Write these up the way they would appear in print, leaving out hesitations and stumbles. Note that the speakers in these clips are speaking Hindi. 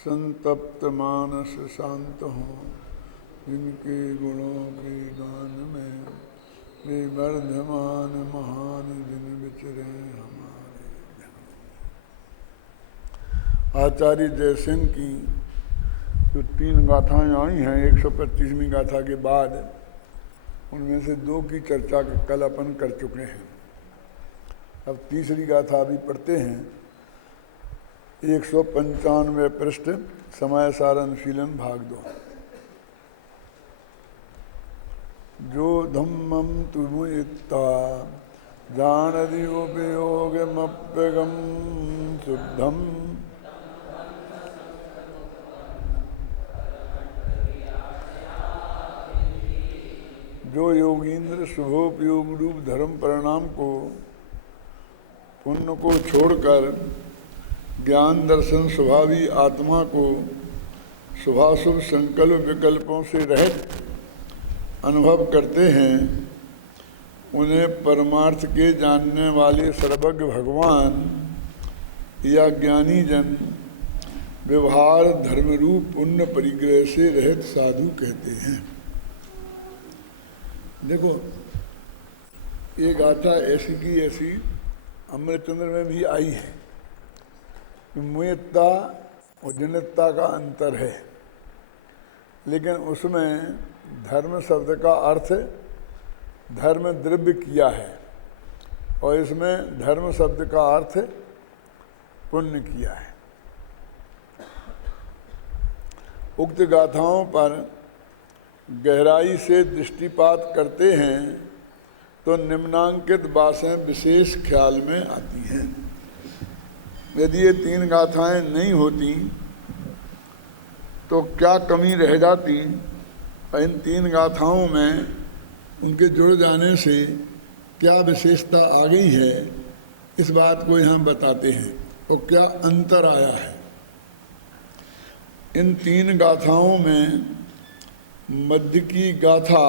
संतप्त मानस शांत हों, जिनके गुणों के गान में वे वर्धमान महान दिन विचरे हमारे ध्यान। आचार्य जयसेन की जो 3 गाथाएं आई हैं 125वीं गाथा के बाद, उनमें से 2 की चर्चा कल अपन कर चुके हैं। अब तीसरी गाथा अभी पढ़ते हैं। 195वें पृष्ठ, समय सार अनुशीलन भाग 2। जो धम्मम तुमुत्ता जानदि उपयोगमप्यगम शुद्धम जो योगींद्र शुभोपयोग रूप धर्म परिणाम को, पुण्य को छोड़कर ज्ञान दर्शन स्वभावी आत्मा को शुभाशुभ संकल्प विकल्पों से रहित अनुभव करते हैं, उन्हें परमार्थ के जानने वाले सर्वज्ञ भगवान या ज्ञानी जन व्यवहार धर्मरूप पुण्य परिग्रह से रहित साधु कहते हैं। देखो, ये गाथा ऐसी की ऐसी अमृतचंद्र में भी आई है। मुयत्ता और जनित्ता का अंतर है, लेकिन उसमें धर्म शब्द का अर्थ धर्म द्रव्य किया है और इसमें धर्म शब्द का अर्थ पुण्य किया है। उक्त गाथाओं पर गहराई से दृष्टिपात करते हैं तो निम्नांकित बातें विशेष ख्याल में आती हैं। यदि ये 3 गाथाएं नहीं होती तो क्या कमी रह जाती, और इन 3 गाथाओं में उनके जुड़ जाने से क्या विशेषता आ गई है, इस बात को यहाँ बताते हैं और क्या अंतर आया है। इन 3 गाथाओं में मध्य की गाथा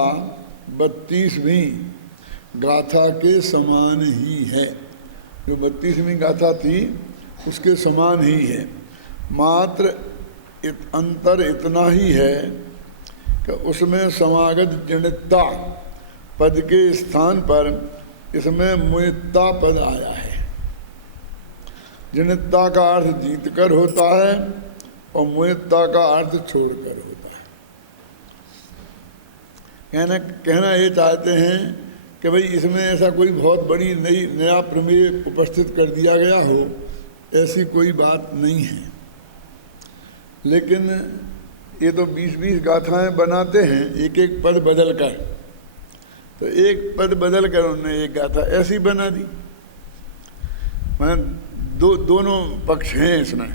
32वीं गाथा के समान ही है। जो 32वीं गाथा थी उसके समान ही है, मात्र अंतर इतना ही है कि उसमें समागत जनित्ता पद के स्थान पर इसमें मुयत्ता पद आया है। जनित्ता का अर्थ जीतकर होता है और मुयत्ता का अर्थ छोड़कर होता है। कहना ये चाहते हैं कि भाई इसमें ऐसा कोई बहुत बड़ी नया प्रमेय उपस्थित कर दिया गया हो, ऐसी कोई बात नहीं है। लेकिन ये तो 20-20 गाथाएं बनाते हैं, एक एक पद बदल कर, तो एक पद बदल कर उन्होंने एक गाथा ऐसी बना दी। दोनों पक्ष हैं इसमें।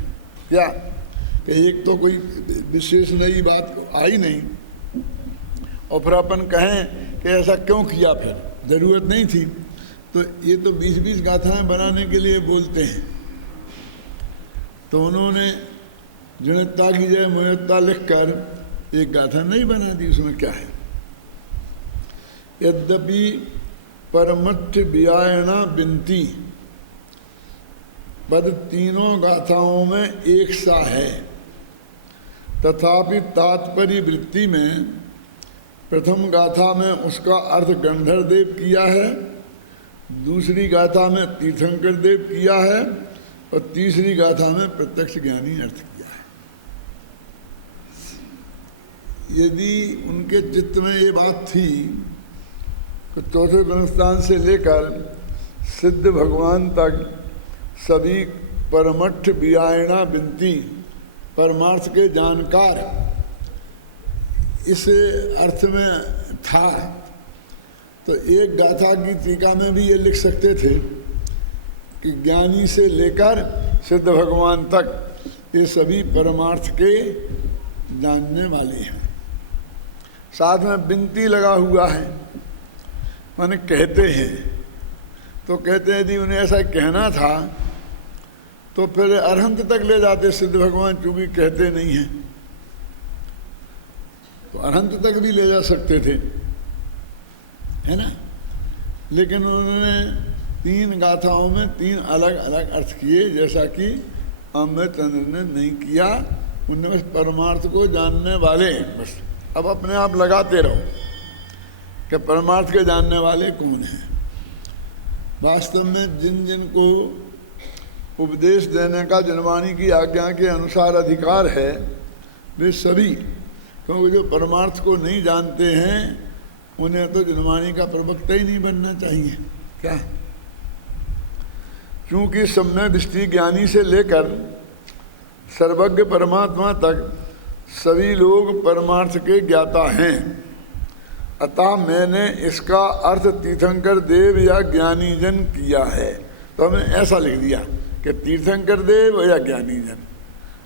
क्या कि एक तो कोई विशेष नई बात आई नहीं, और फिर अपन कहें कि ऐसा क्यों किया, फिर ज़रूरत नहीं थी। तो ये तो 20-20 गाथाएं बनाने के लिए बोलते हैं। तो उन्होंने जनित्ता की जगह मुयत्ता लिखकर एक गाथा नहीं बना दी। उसमें क्या है? यद्यपि परमठ व्यायना बिनती पद तीनों गाथाओं में एक सा है, तथापि तात्पर्य वृत्ति में प्रथम गाथा में उसका अर्थ गंधर देव किया है, दूसरी गाथा में तीर्थंकर देव किया है और तीसरी गाथा में प्रत्यक्ष ज्ञानी अर्थ किया है। यदि उनके चित्त में ये बात थी तो चौथे ब्रह्मस्थान से लेकर सिद्ध भगवान तक सभी परमठ व्यायना बिनती परमार्थ के जानकार इस अर्थ में था, तो एक गाथा की टीका में भी ये लिख सकते थे कि ज्ञानी से लेकर सिद्ध भगवान तक ये सभी परमार्थ के जानने वाले हैं। साथ में बिनती लगा हुआ है, माने कहते हैं। तो कहते हैं यदि उन्हें ऐसा कहना था तो फिर अरहंत तक ले जाते सिद्ध भगवान, चूंकि कहते नहीं हैं तो अरहंत तक भी ले जा सकते थे, है ना। लेकिन उन्होंने 3 गाथाओं में 3 अलग अलग अर्थ किए, जैसा कि अमृतचंद्र ने नहीं किया उनने बस परमार्थ को जानने वाले, बस अब अपने आप लगाते रहो कि परमार्थ के जानने वाले कौन हैं। वास्तव में जिन जिन को उपदेश देने का जनवाणी की आज्ञा के अनुसार अधिकार है वे सभी, क्योंकि जो परमार्थ को नहीं जानते हैं उन्हें तो जनवाणी का प्रवक्ता ही नहीं बनना चाहिए। क्या? क्योंकि सम्यक दृष्टि ज्ञानी से लेकर सर्वज्ञ परमात्मा तक सभी लोग परमार्थ के ज्ञाता हैं। अतः मैंने इसका अर्थ तीर्थंकर देव या ज्ञानी जन किया है। तो हमने ऐसा लिख दिया कि तीर्थंकर देव या ज्ञानी जन।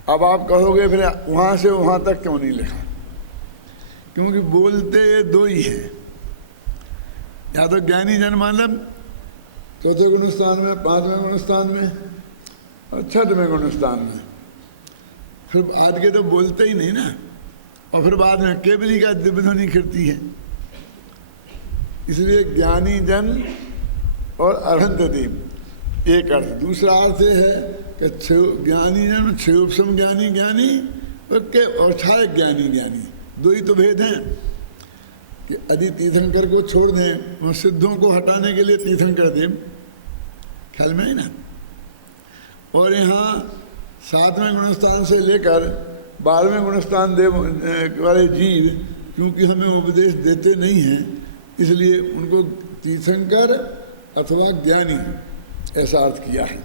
अब आप कहोगे फिर वहाँ से वहाँ तक क्यों नहीं लिखा? क्योंकि बोलते दो ही हैं, या तो ज्ञानी जन मतलब चौथे गुणस्थान में, पांचवें गुणस्थान में और छठवें गुणस्थान में। फिर आज के तो बोलते ही नहीं ना, और फिर बाद में केवली का दिव्य ध्वनि खिड़ती है। इसलिए ज्ञानी जन और अरहंत देव एक अर्थ। दूसरा अर्थ ये है कि ज्ञानी जन क्षयोपम ज्ञानी ज्ञानी और छाय ज्ञानी ज्ञानी, दो ही तो भेद हैं। कि यदि तीर्थंकर को छोड़ दें, वो सिद्धों को हटाने के लिए तीर्थंकर देव, ख्याल में है ना। और यहाँ 7वें गुणस्थान से लेकर 12वें गुणस्थान देव वाले जीव क्योंकि हमें उपदेश देते नहीं हैं, इसलिए उनको तीर्थंकर अथवा ज्ञानी ऐसा अर्थ किया है।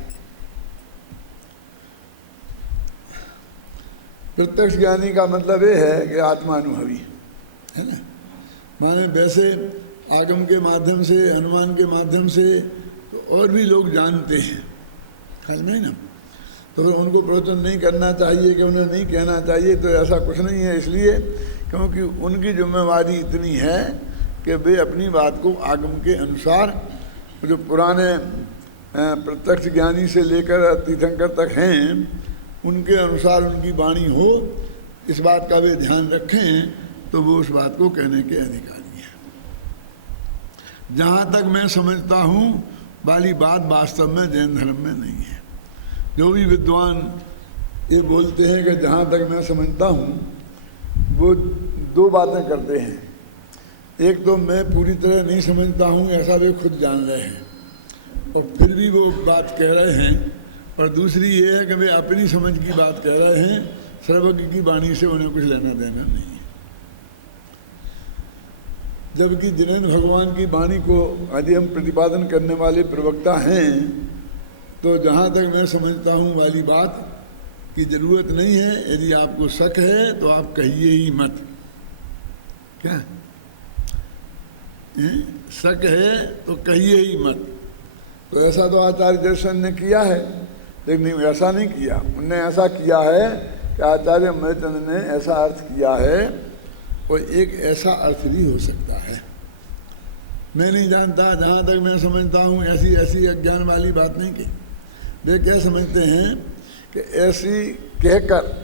प्रत्यक्ष ज्ञानी का मतलब ये है कि आत्मानुभवी है ना। माने वैसे आगम के माध्यम से, अनुमान के माध्यम से तो और भी लोग जानते हैं, ख्याल में ना। तो फिर उनको प्रवचन नहीं करना चाहिए कि उन्हें नहीं कहना चाहिए, तो ऐसा कुछ नहीं है। इसलिए क्योंकि उनकी जिम्मेवारी इतनी है कि वे अपनी बात को आगम के अनुसार, जो पुराने प्रत्यक्ष ज्ञानी से लेकर तीर्थंकर तक हैं, उनके अनुसार उनकी वाणी हो, इस बात का वे ध्यान रखें, तो वो उस बात को कहने के अधिकारी हैं। जहाँ तक मैं समझता हूँ वाली बात वास्तव में जैन धर्म में नहीं है। जो भी विद्वान ये बोलते हैं कि जहाँ तक मैं समझता हूँ, वो दो बातें करते हैं। एक तो मैं पूरी तरह नहीं समझता हूँ ऐसा वे खुद जान रहे हैं और फिर भी वो बात कह रहे हैं, और दूसरी ये है कि वे अपनी समझ की बात कह रहे हैं, सर्वज्ञ की वाणी से उन्हें कुछ लेना देना नहीं है। जबकि जिनेन्द्र भगवान की वाणी को यदि हम प्रतिपादन करने वाले प्रवक्ता हैं, तो जहाँ तक मैं समझता हूँ वाली बात की ज़रूरत नहीं है। यदि आपको शक है तो आप कहिए ही मत। क्या शक है तो कहिए ही मत। तो ऐसा तो आचार्य दर्शन ने किया है, लेकिन ऐसा नहीं किया। उनने ऐसा किया है कि आचार्य अमृतचंद ने ऐसा अर्थ किया है, और एक ऐसा अर्थ भी हो सकता है। मैं नहीं जानता, जहाँ तक मैं समझता हूँ ऐसी ऐसी अज्ञान वाली बात नहीं की। वे क्या समझते हैं कि ऐसी कहकर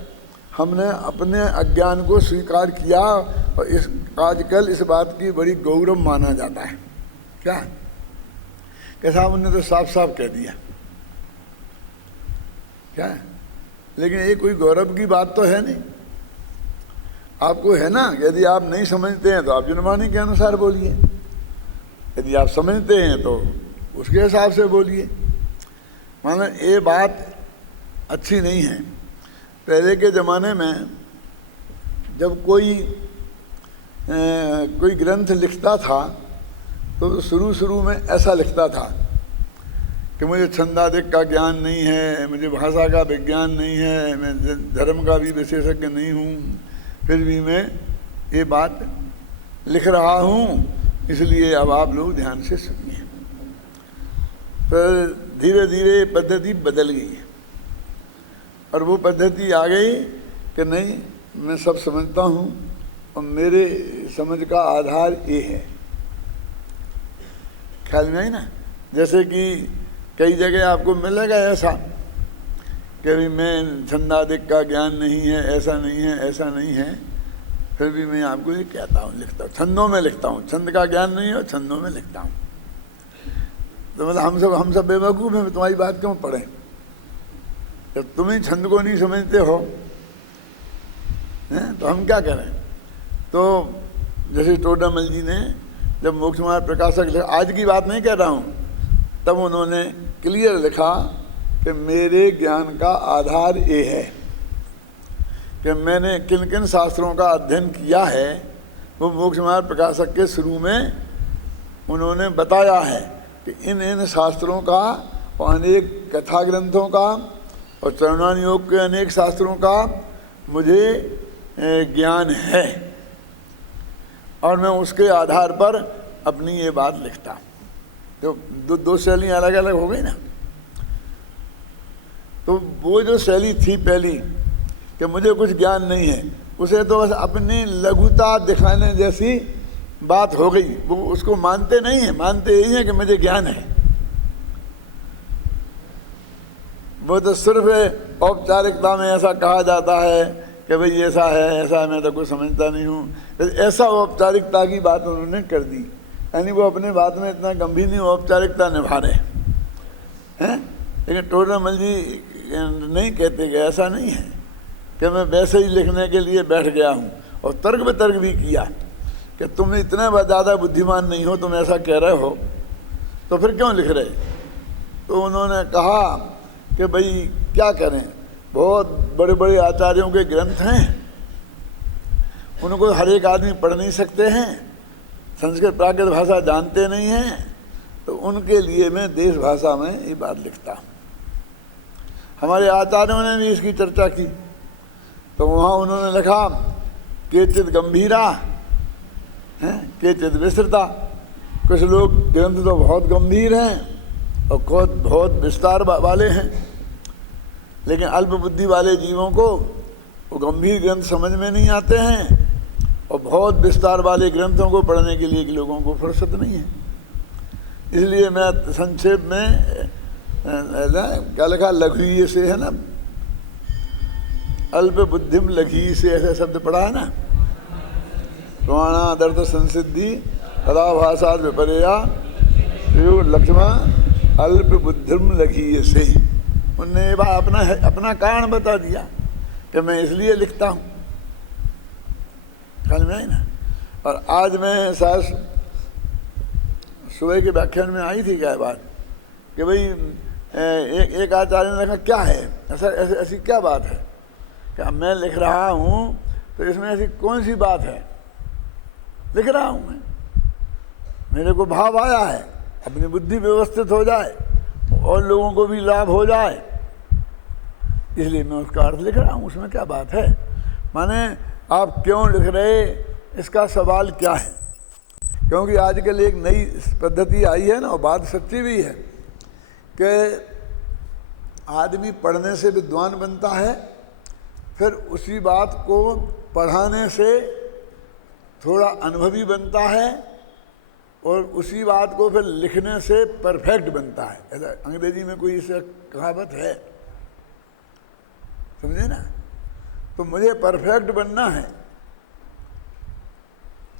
हमने अपने अज्ञान को स्वीकार किया, और इस आजकल इस बात की बड़ी गौरव माना जाता है। क्या कैसा? उन्होंने तो साफ साफ कह दिया। क्या? लेकिन ये कोई गौरव की बात तो है नहीं। आपको है ना, यदि आप नहीं समझते हैं तो आप जनवाणी के अनुसार बोलिए, यदि आप समझते हैं तो उसके हिसाब से बोलिए। मानो ये बात अच्छी नहीं है। पहले के ज़माने में जब कोई ग्रंथ लिखता था तो शुरू में ऐसा लिखता था कि मुझे छंदादिक का ज्ञान नहीं है, मुझे भाषा का विज्ञान नहीं है, मैं धर्म का भी विशेषज्ञ नहीं हूँ, फिर भी मैं ये बात लिख रहा हूँ, इसलिए अब आप लोग ध्यान से सुनिए। फिर धीरे धीरे पद्धति बदल गई और वो पद्धति आ गई कि नहीं, मैं सब समझता हूँ और मेरे समझ का आधार ये है। ख्याल में है ना। जैसे कि कई जगह आपको मिलेगा ऐसा कि भी मैं छंदादिक का ज्ञान नहीं है, ऐसा नहीं है, ऐसा नहीं है, फिर भी मैं आपको ये कहता हूँ, लिखता हूँ, छंदों में लिखता हूँ। छंद का ज्ञान नहीं है, छंदों में लिखता हूँ। तो मतलब हम सब बेवकूफ़ हैं, तुम्हारी बात क्यों पढ़ें? जब तुम ही छंद को नहीं समझते हो हैं, तो हम क्या करें। तो जैसे टोडामल जी ने जब मोक्ष मार्ग प्रकाशक लिखा, आज की बात नहीं कह रहा हूँ, तब उन्होंने क्लियर लिखा कि मेरे ज्ञान का आधार ये है कि मैंने किन किन शास्त्रों का अध्ययन किया है। वो मोक्ष मार्ग प्रकाशक के शुरू में उन्होंने बताया है कि इन इन शास्त्रों का और अनेक कथा ग्रंथों का और चरणान योग के अनेक शास्त्रों का मुझे ज्ञान है, और मैं उसके आधार पर अपनी ये बात लिखता। तो दो शैलियाँ अलग अलग हो गई ना। तो वो जो शैली थी पहली कि मुझे कुछ ज्ञान नहीं है, उसे तो बस अपनी लघुता दिखाने जैसी बात हो गई। वो उसको मानते नहीं है, मानते यही है कि मुझे ज्ञान है। वो तो सिर्फ औपचारिकता में ऐसा कहा जाता है कि भाई ऐसा है, ऐसा है, मैं तो कुछ समझता नहीं हूँ। ऐसा औपचारिकता की बात उन्होंने कर दी, यानी वो अपने बात में इतना गंभीर नहीं औपचारिकता निभा रहे हैं। लेकिन टोडामल जी नहीं कहते कि ऐसा नहीं है कि मैं वैसे ही लिखने के लिए बैठ गया हूँ, और तर्क वितर्क भी किया कि तुम इतने ज़्यादा बुद्धिमान नहीं हो, तुम ऐसा कह रहे हो तो फिर क्यों लिख रहे। तो उन्होंने कहा कि भाई क्या करें, बहुत बड़े बड़े आचार्यों के ग्रंथ हैं, उनको हर एक आदमी पढ़ नहीं सकते हैं, संस्कृत प्राकृत भाषा जानते नहीं हैं, तो उनके लिए मैं देश भाषा में ये बात लिखता हूँ। हमारे आचार्यों ने भी इसकी चर्चा की, तो वहाँ उन्होंने लिखा केचित गंभीरा हैं, केचित विस्तृता। कुछ लोग ग्रंथ तो बहुत गंभीर हैं और बहुत विस्तार वाले हैं, लेकिन अल्प बुद्धि वाले जीवों को वो गंभीर ग्रंथ समझ में नहीं आते हैं, और बहुत विस्तार वाले ग्रंथों को पढ़ने के लिए लोगों को फुर्सत नहीं है। इसलिए मैं संक्षेप में क्या लिखा, लघु से है ना, अल्प बुद्धिम लघी से ऐसा शब्द पढ़ा है ना, प्रमाणादर्थ संसिद्धि तदा भाषा विपर्या लक्ष्मा अल्प बुद्धिम लघी से। उनने ये बात अपना कारण बता दिया कि मैं इसलिए लिखता हूँ। समझ में आई ना। और आज मैं शायद सुबह के व्याख्यान में आई थी क्या बात कि भाई एक आचार्य ने लिखा क्या है, ऐसी क्या बात है कि मैं लिख रहा हूँ तो इसमें ऐसी कौन सी बात है। लिख रहा हूँ मैं, मेरे को भाव आया है, अपनी बुद्धि व्यवस्थित हो जाए और लोगों को भी लाभ हो जाए, इसलिए मैं उसका अर्थ लिख रहा हूँ। उसमें क्या बात है, माने आप क्यों लिख रहे, इसका सवाल क्या है। क्योंकि आजकल एक नई पद्धति आई है ना, और बात सच्ची भी है कि आदमी पढ़ने से विद्वान बनता है, फिर उसी बात को पढ़ाने से थोड़ा अनुभवी बनता है, और उसी बात को फिर लिखने से परफेक्ट बनता है। ऐसा अंग्रेजी में कोई ऐसा कहावत है, समझे ना। तो मुझे परफेक्ट बनना है,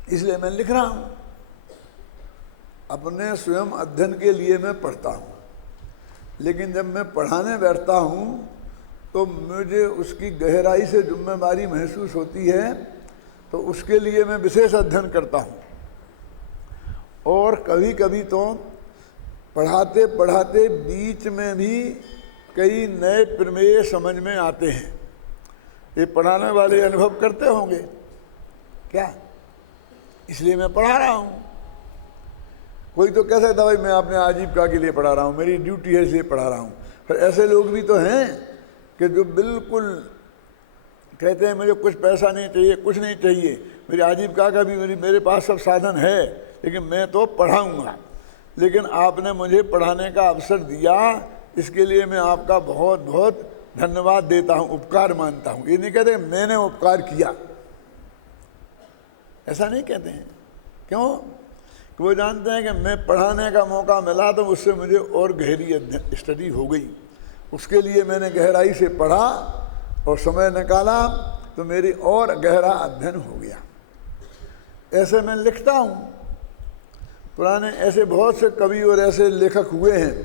इसलिए मैं लिख रहा हूँ। अपने स्वयं अध्ययन के लिए मैं पढ़ता हूँ, लेकिन जब मैं पढ़ाने बैठता हूँ तो मुझे उसकी गहराई से जिम्मेदारी महसूस होती है, तो उसके लिए मैं विशेष अध्ययन करता हूँ। और कभी कभी तो पढ़ाते पढ़ाते बीच में भी कई नए प्रमेय समझ में आते हैं। ये पढ़ाने वाले अनुभव करते होंगे क्या, इसलिए मैं पढ़ा रहा हूँ। कोई तो कह सकता भाई मैं अपने आजीविका के लिए पढ़ा रहा हूँ, मेरी ड्यूटी है इसलिए पढ़ा रहा हूँ। फिर ऐसे लोग भी तो हैं कि जो बिल्कुल कहते हैं मुझे कुछ पैसा नहीं चाहिए, कुछ नहीं चाहिए, मेरी आजीविका का भी मेरे पास सब साधन है, लेकिन मैं तो पढ़ाऊँगा। लेकिन आपने मुझे पढ़ाने का अवसर दिया, इसके लिए मैं आपका बहुत बहुत धन्यवाद देता हूँ, उपकार मानता हूँ। ये नहीं कहते मैंने उपकार किया, ऐसा नहीं कहते हैं। क्यों? कि वो जानते हैं कि मैं पढ़ाने का मौका मिला तो उससे मुझे और गहरी स्टडी हो गई, उसके लिए मैंने गहराई से पढ़ा और समय निकाला, तो मेरी और गहरा अध्ययन हो गया। ऐसे मैं लिखता हूँ। पुराने ऐसे बहुत से कवि और ऐसे लेखक हुए हैं,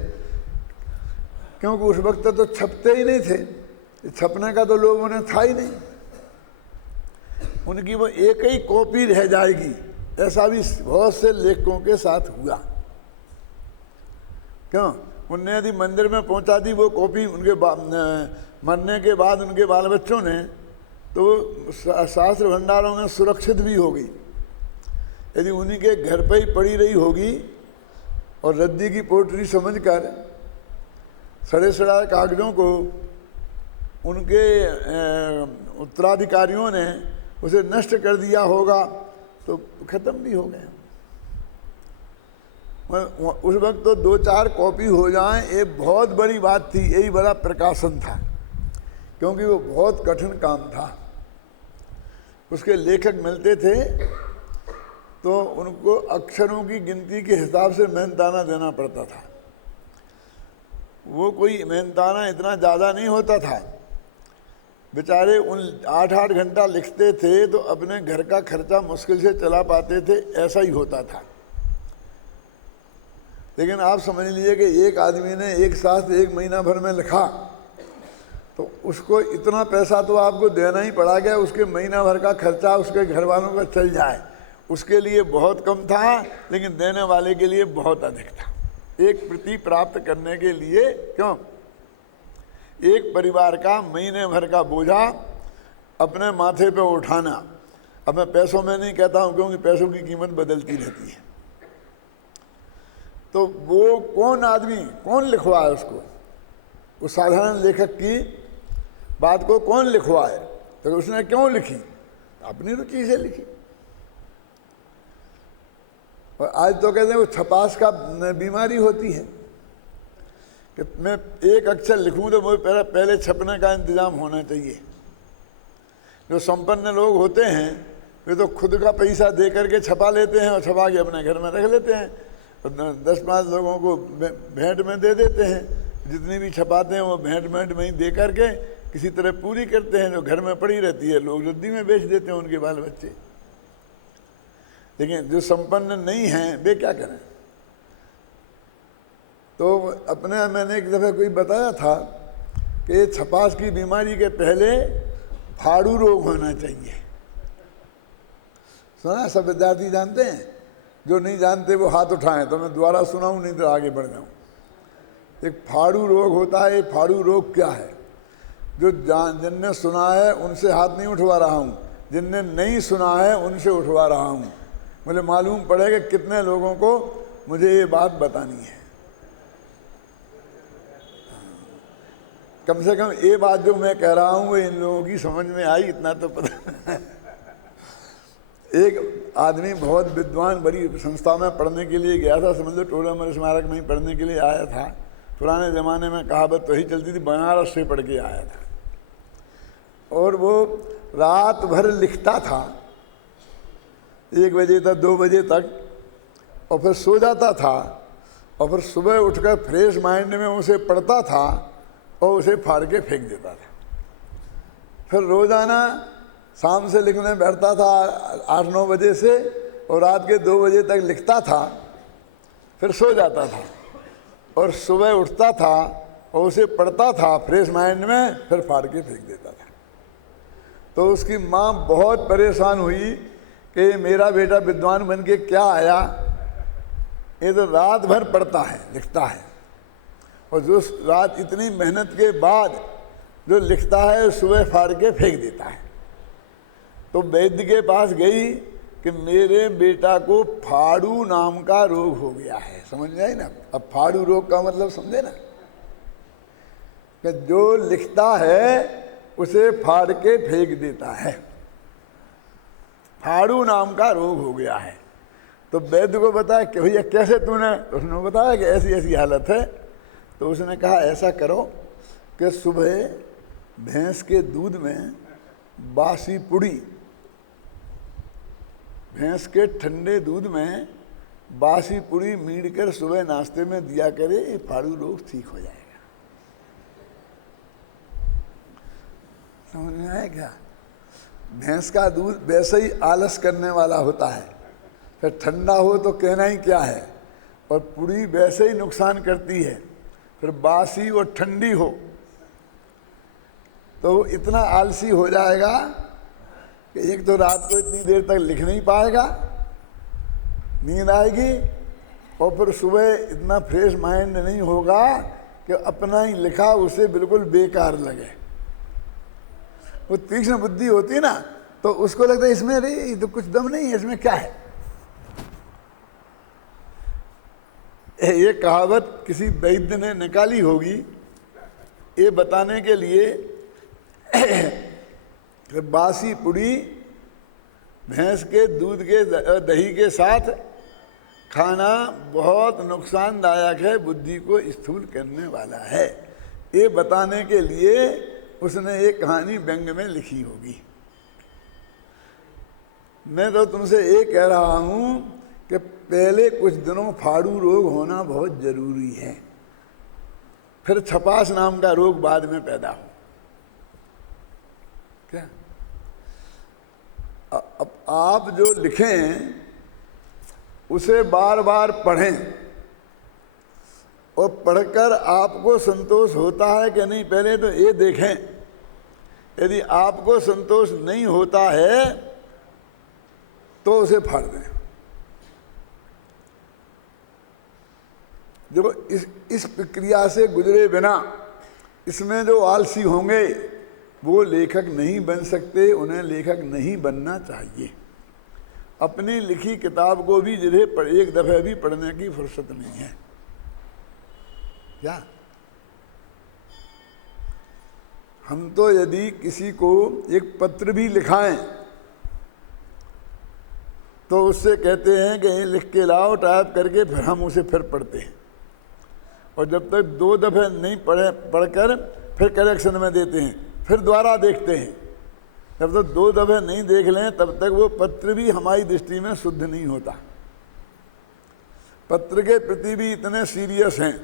क्योंकि उस वक्त तो छपते ही नहीं थे, छपने का तो लोगों ने था ही नहीं। उनकी वो एक ही कॉपी रह जाएगी। ऐसा भी बहुत से लेखकों के साथ हुआ। क्यों? उनने यदि मंदिर में पहुंचा दी वो कॉपी उनके मरने के बाद उनके बाल बच्चों ने, तो वो शास्त्र भंडारों में सुरक्षित भी हो गई। यदि उन्हीं के घर पर ही पड़ी रही होगी और रद्दी की पोटली समझकर सड़े सड़ाए कागजों को उनके उत्तराधिकारियों ने उसे नष्ट कर दिया होगा, तो खत्म भी हो गया। उस वक्त तो 2-4 कॉपी हो जाएं ये बहुत बड़ी बात थी, यही बड़ा प्रकाशन था, क्योंकि वो बहुत कठिन काम था। उसके लेखक मिलते थे तो उनको अक्षरों की गिनती के हिसाब से मेहनताना देना पड़ता था। वो कोई मेहनताना इतना ज़्यादा नहीं होता था। बेचारे उन 8-8 घंटा लिखते थे तो अपने घर का खर्चा मुश्किल से चला पाते थे, ऐसा ही होता था। लेकिन आप समझ लीजिए कि एक आदमी ने एक साथ 1 महीना भर में लिखा तो उसको इतना पैसा तो आपको देना ही पड़ा गया, उसके महीना भर का खर्चा उसके घर वालों का चल जाए, उसके लिए बहुत कम था, लेकिन देने वाले के लिए बहुत अधिक था। एक प्रति प्राप्त करने के लिए, क्यों, एक परिवार का महीने भर का बोझा अपने माथे पे उठाना। अब मैं पैसों में नहीं कहता हूँ, क्योंकि पैसों की कीमत बदलती रहती है। तो वो कौन आदमी, कौन लिखवाए उसको? उस साधारण लेखक की बात को कौन लिखवाए? तो उसने क्यों लिखी? अपनी रुचि से लिखी। और आज तो कहते हैं वो छपास का बीमारी होती है कि मैं एक अक्षर लिखूं तो वो पहले छपने का इंतजाम होना चाहिए। जो संपन्न लोग होते हैं वे तो खुद का पैसा दे करके छपा लेते हैं और छपा के अपने घर में रख लेते हैं, 10-5 लोगों को भेंट में दे देते हैं। जितनी भी छपाते हैं वो भेंट में ही दे करके किसी तरह पूरी करते हैं, जो घर में पड़ी रहती है लोग रद्दी में बेच देते हैं उनके बाल बच्चे। लेकिन जो संपन्न नहीं हैं वे क्या करें? तो अपने मैंने एक दफ़ा कोई बताया था कि छपास की बीमारी के पहले फाड़ू रोग होना चाहिए। सुना? सब विद्यार्थी जानते हैं? जो नहीं जानते वो हाथ उठाएं तो मैं दोबारा सुनाऊं, नहीं तो आगे बढ़ जाऊं। एक फाड़ू रोग होता है। ये फाड़ू रोग क्या है? जो जिनने सुना है उनसे हाथ नहीं उठवा रहा हूँ, जिनने नहीं सुना है उनसे उठवा रहा हूँ। मुझे मालूम पड़ेगा कितने लोगों को मुझे ये बात बतानी है। कम से कम ये बात जो मैं कह रहा हूँ वो इन लोगों की समझ में आई, इतना तो पता। एक आदमी बहुत विद्वान बड़ी संस्था में पढ़ने के लिए गया था, समझ लो टोडामल स्मारक में ही पढ़ने के लिए आया था। पुराने ज़माने में कहावत तो ही चलती थी, बनारस से पढ़ के आया था। और वो रात भर लिखता था, 1 बजे तक 2 बजे तक, और फिर सो जाता था, और फिर सुबह उठकर फ्रेश माइंड में उसे पढ़ता था और उसे फाड़ के फेंक देता था। फिर रोज़ाना शाम से लिखने बैठता था 8-9 बजे से, और रात के 2 बजे तक लिखता था, फिर सो जाता था और सुबह उठता था और उसे पढ़ता था फ्रेश माइंड में, फिर फाड़ के फेंक देता था। तो उसकी माँ बहुत परेशान हुई कि मेरा बेटा विद्वान बन के क्या आया, ये तो रात भर पढ़ता है, लिखता है, और जो रात इतनी मेहनत के बाद जो लिखता है सुबह फाड़ के फेंक देता है। तो वैद्य के पास गई कि मेरे बेटा को फाड़ू नाम का रोग हो गया है। समझ में आई ना? अब फाड़ू रोग का मतलब समझे ना, कि जो लिखता है उसे फाड़ के फेंक देता है। फाड़ू नाम का रोग हो गया है। तो वैद्य को बताया कि भैया कैसे तूने? उसने बताया कि ऐसी ऐसी हालत है। तो उसने कहा ऐसा करो कि सुबह भैंस के दूध में बासी पुड़ी, भैंस के ठंडे दूध में बासी पुड़ी मीड़ कर सुबह नाश्ते में दिया करे, ये फाड़ू रोग ठीक हो जाएगा। समझ में आया क्या? भैंस का दूध वैसे ही आलस करने वाला होता है, फिर ठंडा हो तो कहना ही क्या है, और पुड़ी वैसे ही नुकसान करती है, फिर बासी और ठंडी हो तो इतना आलसी हो जाएगा कि एक तो रात को इतनी देर तक लिख नहीं पाएगा, नींद आएगी, और फिर सुबह इतना फ्रेश माइंड नहीं होगा कि अपना ही लिखा उसे बिल्कुल बेकार लगे। वो तीक्ष्ण बुद्धि होती ना, तो उसको लगता है इसमें अरे ये तो कुछ दम नहीं है, इसमें क्या है। ये कहावत किसी वैद्य ने निकाली होगी ये बताने के लिए कि बासी पुड़ी भैंस के दूध के दही के साथ खाना बहुत नुकसानदायक है, बुद्धि को स्थूल करने वाला है। ये बताने के लिए उसने एक कहानी व्यंग में लिखी होगी। मैं तो तुमसे ये कह रहा हूं कि पहले कुछ दिनों फाड़ू रोग होना बहुत जरूरी है, फिर छपास नाम का रोग बाद में पैदा हो। क्या अब आप जो लिखें उसे बार बार पढ़ें, और पढ़कर आपको संतोष होता है कि नहीं पहले तो ये देखें। यदि आपको संतोष नहीं होता है तो उसे फाड़ दें। देखो इस प्रक्रिया से गुजरे बिना इसमें जो आलसी होंगे वो लेखक नहीं बन सकते, उन्हें लेखक नहीं बनना चाहिए। अपनी लिखी किताब को भी जिन्हें एक दफे भी पढ़ने की फुर्सत नहीं है। क्या हम तो यदि किसी को एक पत्र भी लिखाएं तो उससे कहते हैं कि लिख के लाओ टाइप करके, फिर हम उसे फिर पढ़ते हैं, और जब तक 2 दफे नहीं पढ़कर फिर करेक्शन में देते हैं, फिर दोबारा देखते हैं। जब तक 2 दफे नहीं देख लें तब तक वो पत्र भी हमारी दृष्टि में शुद्ध नहीं होता। पत्र के प्रति भी इतने सीरियस हैं,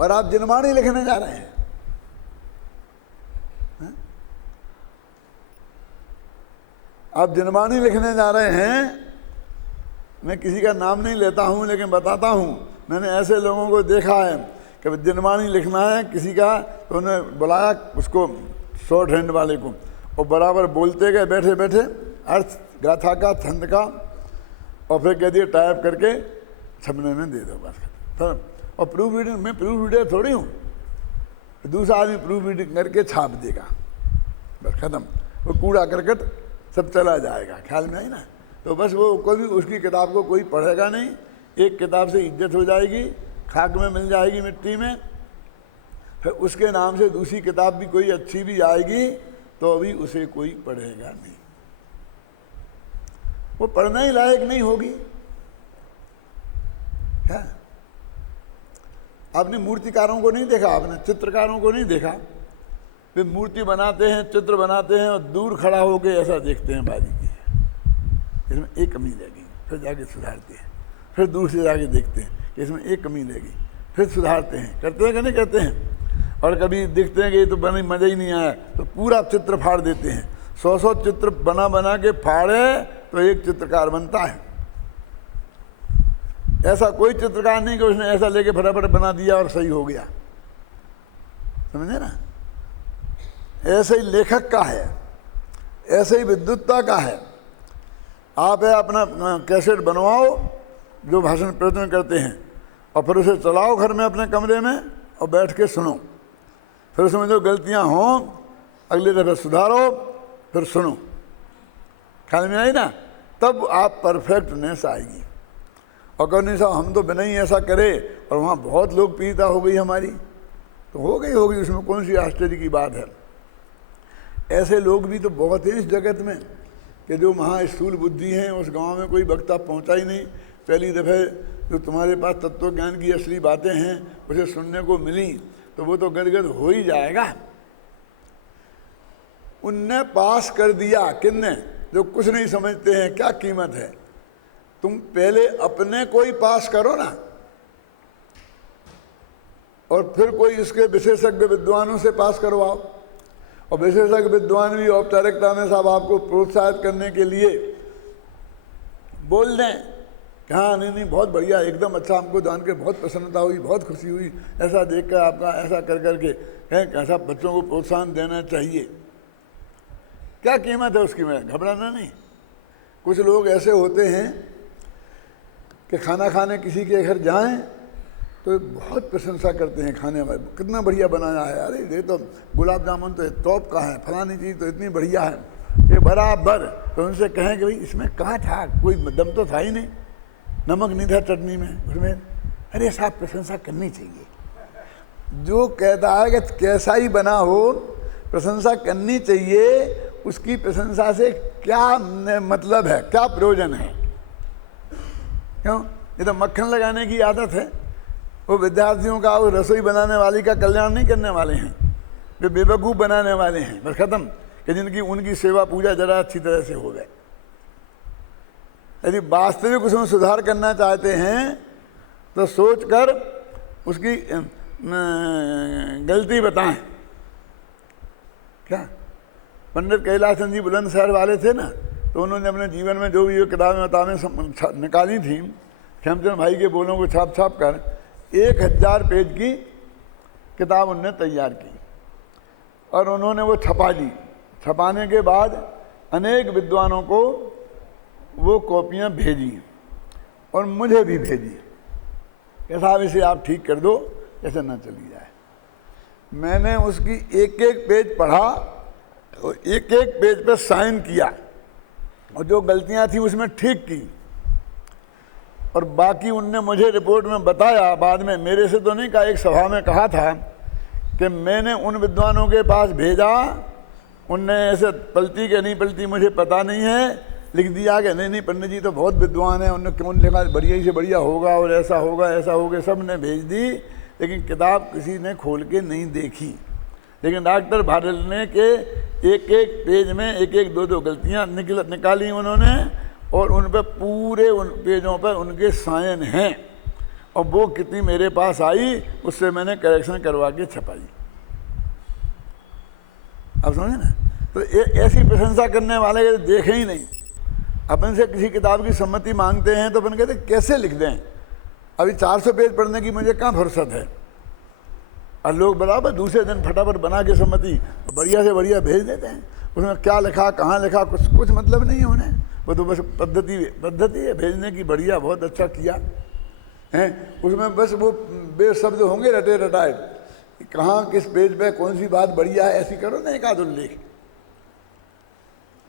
और आप जनवाणी लिखने जा रहे हैं। आप जनवाणी लिखने जा रहे हैं। मैं किसी का नाम नहीं लेता हूं, लेकिन बताता हूं, मैंने ऐसे लोगों को देखा है कि जनवाणी लिखना है किसी का, तो उन्हें बुलाया उसको शॉर्ट हैंड वाले को, और बराबर बोलते गए बैठे बैठे अर्थ गाथा का, छंद का, और फिर कह दिए टाइप करके छपने में दे दो बस। और प्रूफ रीडिंग, मैं प्रूफ रीडर थोड़ी हूँ, दूसरा आदमी प्रूफ रीडिंग करके छाप देगा, बस खत्म। वो कूड़ा करकट सब चला जाएगा, ख्याल में आई ना। तो बस वो कभी उसकी किताब को कोई पढ़ेगा नहीं। एक किताब से इज्जत हो जाएगी, खाक में मिल जाएगी मिट्टी में, फिर उसके नाम से दूसरी किताब भी कोई अच्छी भी आएगी तो अभी उसे कोई पढ़ेगा नहीं, वो पढ़ने ही लायक नहीं होगी। क्या आपने मूर्तिकारों को नहीं देखा, आपने चित्रकारों को नहीं देखा? वे मूर्ति बनाते हैं, चित्र बनाते हैं, और दूर खड़ा होकर ऐसा देखते हैं बारीकी इसमें एक कमी लगेगी, फिर जाके सुधारते हैं, फिर दूर से जाके देखते हैं कि इसमें एक कमी लगी, फिर सुधारते हैं। करते हैं कि नहीं करते हैं? और कभी देखते हैं कि ये तो बने मज़ा ही नहीं आया तो पूरा चित्र फाड़ देते हैं। 100 चित्र बना बना के फाड़े तो एक चित्रकार बनता है। ऐसा कोई चित्रकार नहीं कि उसने ऐसा लेके फटाफट बना दिया और सही हो गया, समझे ना? ऐसे ही लेखक का है, ऐसे ही विद्वत्ता का है। आप है अपना कैसेट बनवाओ जो भाषण प्रवचन करते हैं, और फिर उसे चलाओ घर में अपने कमरे में और बैठ के सुनो। फिर उसमें जो गलतियां हों अगले दफे सुधारो, फिर सुनो। ख्याल में आई ना? तब आप परफेक्टनेस आएगी। और कहो नहीं साहब हम तो बिना ही ऐसा करे और वहाँ बहुत लोग पीड़िता हो गई हमारी, तो हो गई होगी, उसमें कौन सी आश्चर्य की बात है। ऐसे लोग भी तो बहुत हैं इस जगत में कि जो महास्थूल बुद्धि हैं। उस गांव में कोई वक्ता पहुंचा ही नहीं, पहली दफ़े जो तुम्हारे पास तत्व ज्ञान की असली बातें हैं उसे सुनने को मिली तो वो तो गदगद हो ही जाएगा। उनने पास कर दिया, किनने? जो कुछ नहीं समझते हैं क्या कीमत है। तुम पहले अपने को ही पास करो ना, और फिर कोई इसके विशेषज्ञ विद्वानों से पास करवाओ। और विशेषज्ञ विद्वान भी औपचारिकता में साहब आपको प्रोत्साहित करने के लिए बोल दें कि हाँ नहीं बहुत बढ़िया, एकदम अच्छा, हमको जान के बहुत प्रसन्नता हुई, बहुत खुशी हुई, ऐसा देखकर आपका ऐसा कर करके कहें ऐसा बच्चों को प्रोत्साहन देना चाहिए। क्या कीमत है उसकी, मैं घबराना नहीं। कुछ लोग ऐसे होते हैं कि खाना खाने किसी के घर जाएं तो बहुत प्रशंसा करते हैं खाने वाले, कितना बढ़िया बनाया है, अरे ये तो गुलाब जामुन तो टॉप का है, फलानी चीज़ तो इतनी बढ़िया है, ये बराबर। तो उनसे कहें कि भाई इसमें कहाँ था, कोई दम तो था ही नहीं, नमक नहीं था चटनी में उसमें। अरे साहब प्रशंसा करनी चाहिए, जो कहता है कि कैसा ही बना हो प्रशंसा करनी चाहिए, उसकी प्रशंसा से क्या मतलब है, क्या प्रयोजन है? क्यों? ये तो मक्खन लगाने की आदत है, वो विद्यार्थियों का, वो रसोई बनाने वाली का कल्याण नहीं करने वाले हैं, वे बेवकूफ़ बनाने वाले हैं, बस खत्म, कि जिनकी उनकी सेवा पूजा जरा अच्छी तरह से हो गए। यदि वास्तविक उसमें सुधार करना चाहते हैं तो सोच कर उसकी गलती बताएं। क्या पंडित कैलाश चंद जी बुलंदशहर वाले थे ना, तो उन्होंने अपने जीवन में जो भी ये किताबें निकाली थी, खेमचंद भाई के बोलों को छाप छाप कर 1000 पेज की किताब उनने तैयार की और उन्होंने वो छपा दी। छपाने के बाद अनेक विद्वानों को वो कॉपियाँ भेजी और मुझे भी भेजी कि साहब इसे आप ठीक कर दो, ऐसे ना चली जाए। मैंने उसकी एक एक पेज पढ़ा और एक एक पेज पे साइन किया और जो गलतियां थी उसमें ठीक की, और बाकी उनने मुझे रिपोर्ट में बताया बाद में, मेरे से तो नहीं कहा, एक सभा में कहा था कि मैंने उन विद्वानों के पास भेजा, उनने ऐसे पलटी के नहीं पलटी मुझे पता नहीं है, लिख दिया कि नहीं नहीं पंडित जी तो बहुत विद्वान है, उन्होंने क्यों लिखा बढ़िया ही से बढ़िया होगा और ऐसा होगा ऐसा होगा, सब ने भेज दी, लेकिन किताब किसी ने खोल के नहीं देखी। लेकिन डॉक्टर भारल ने के एक एक पेज में एक एक दो दो गलतियाँ निकाली उन्होंने, और उन पर पूरे उन पेजों पर उनके साइन हैं, और वो कितनी मेरे पास आई, उससे मैंने करेक्शन करवा के छपाई। आप समझे ना? तो ऐसी प्रशंसा करने वाले देखे ही नहीं। अपन से किसी किताब की सम्मति मांगते हैं तो अपन कहते कैसे लिख दें, अभी 400 पेज पढ़ने की मुझे कहाँ फुर्सत है, और लोग बराबर दूसरे दिन फटाफट बना के सम्मति बढ़िया से बढ़िया भेज देते हैं। उसमें क्या लिखा, कहाँ लिखा, कुछ मतलब नहीं होने, वो तो बस पद्धति है भेजने की, बढ़िया बहुत अच्छा किया है। उसमें बस वो बेशब्द होंगे रटे रटाए, कहाँ किस पेज पे कौन सी बात बढ़िया है, ऐसी करो ना एक आध उल्लेख,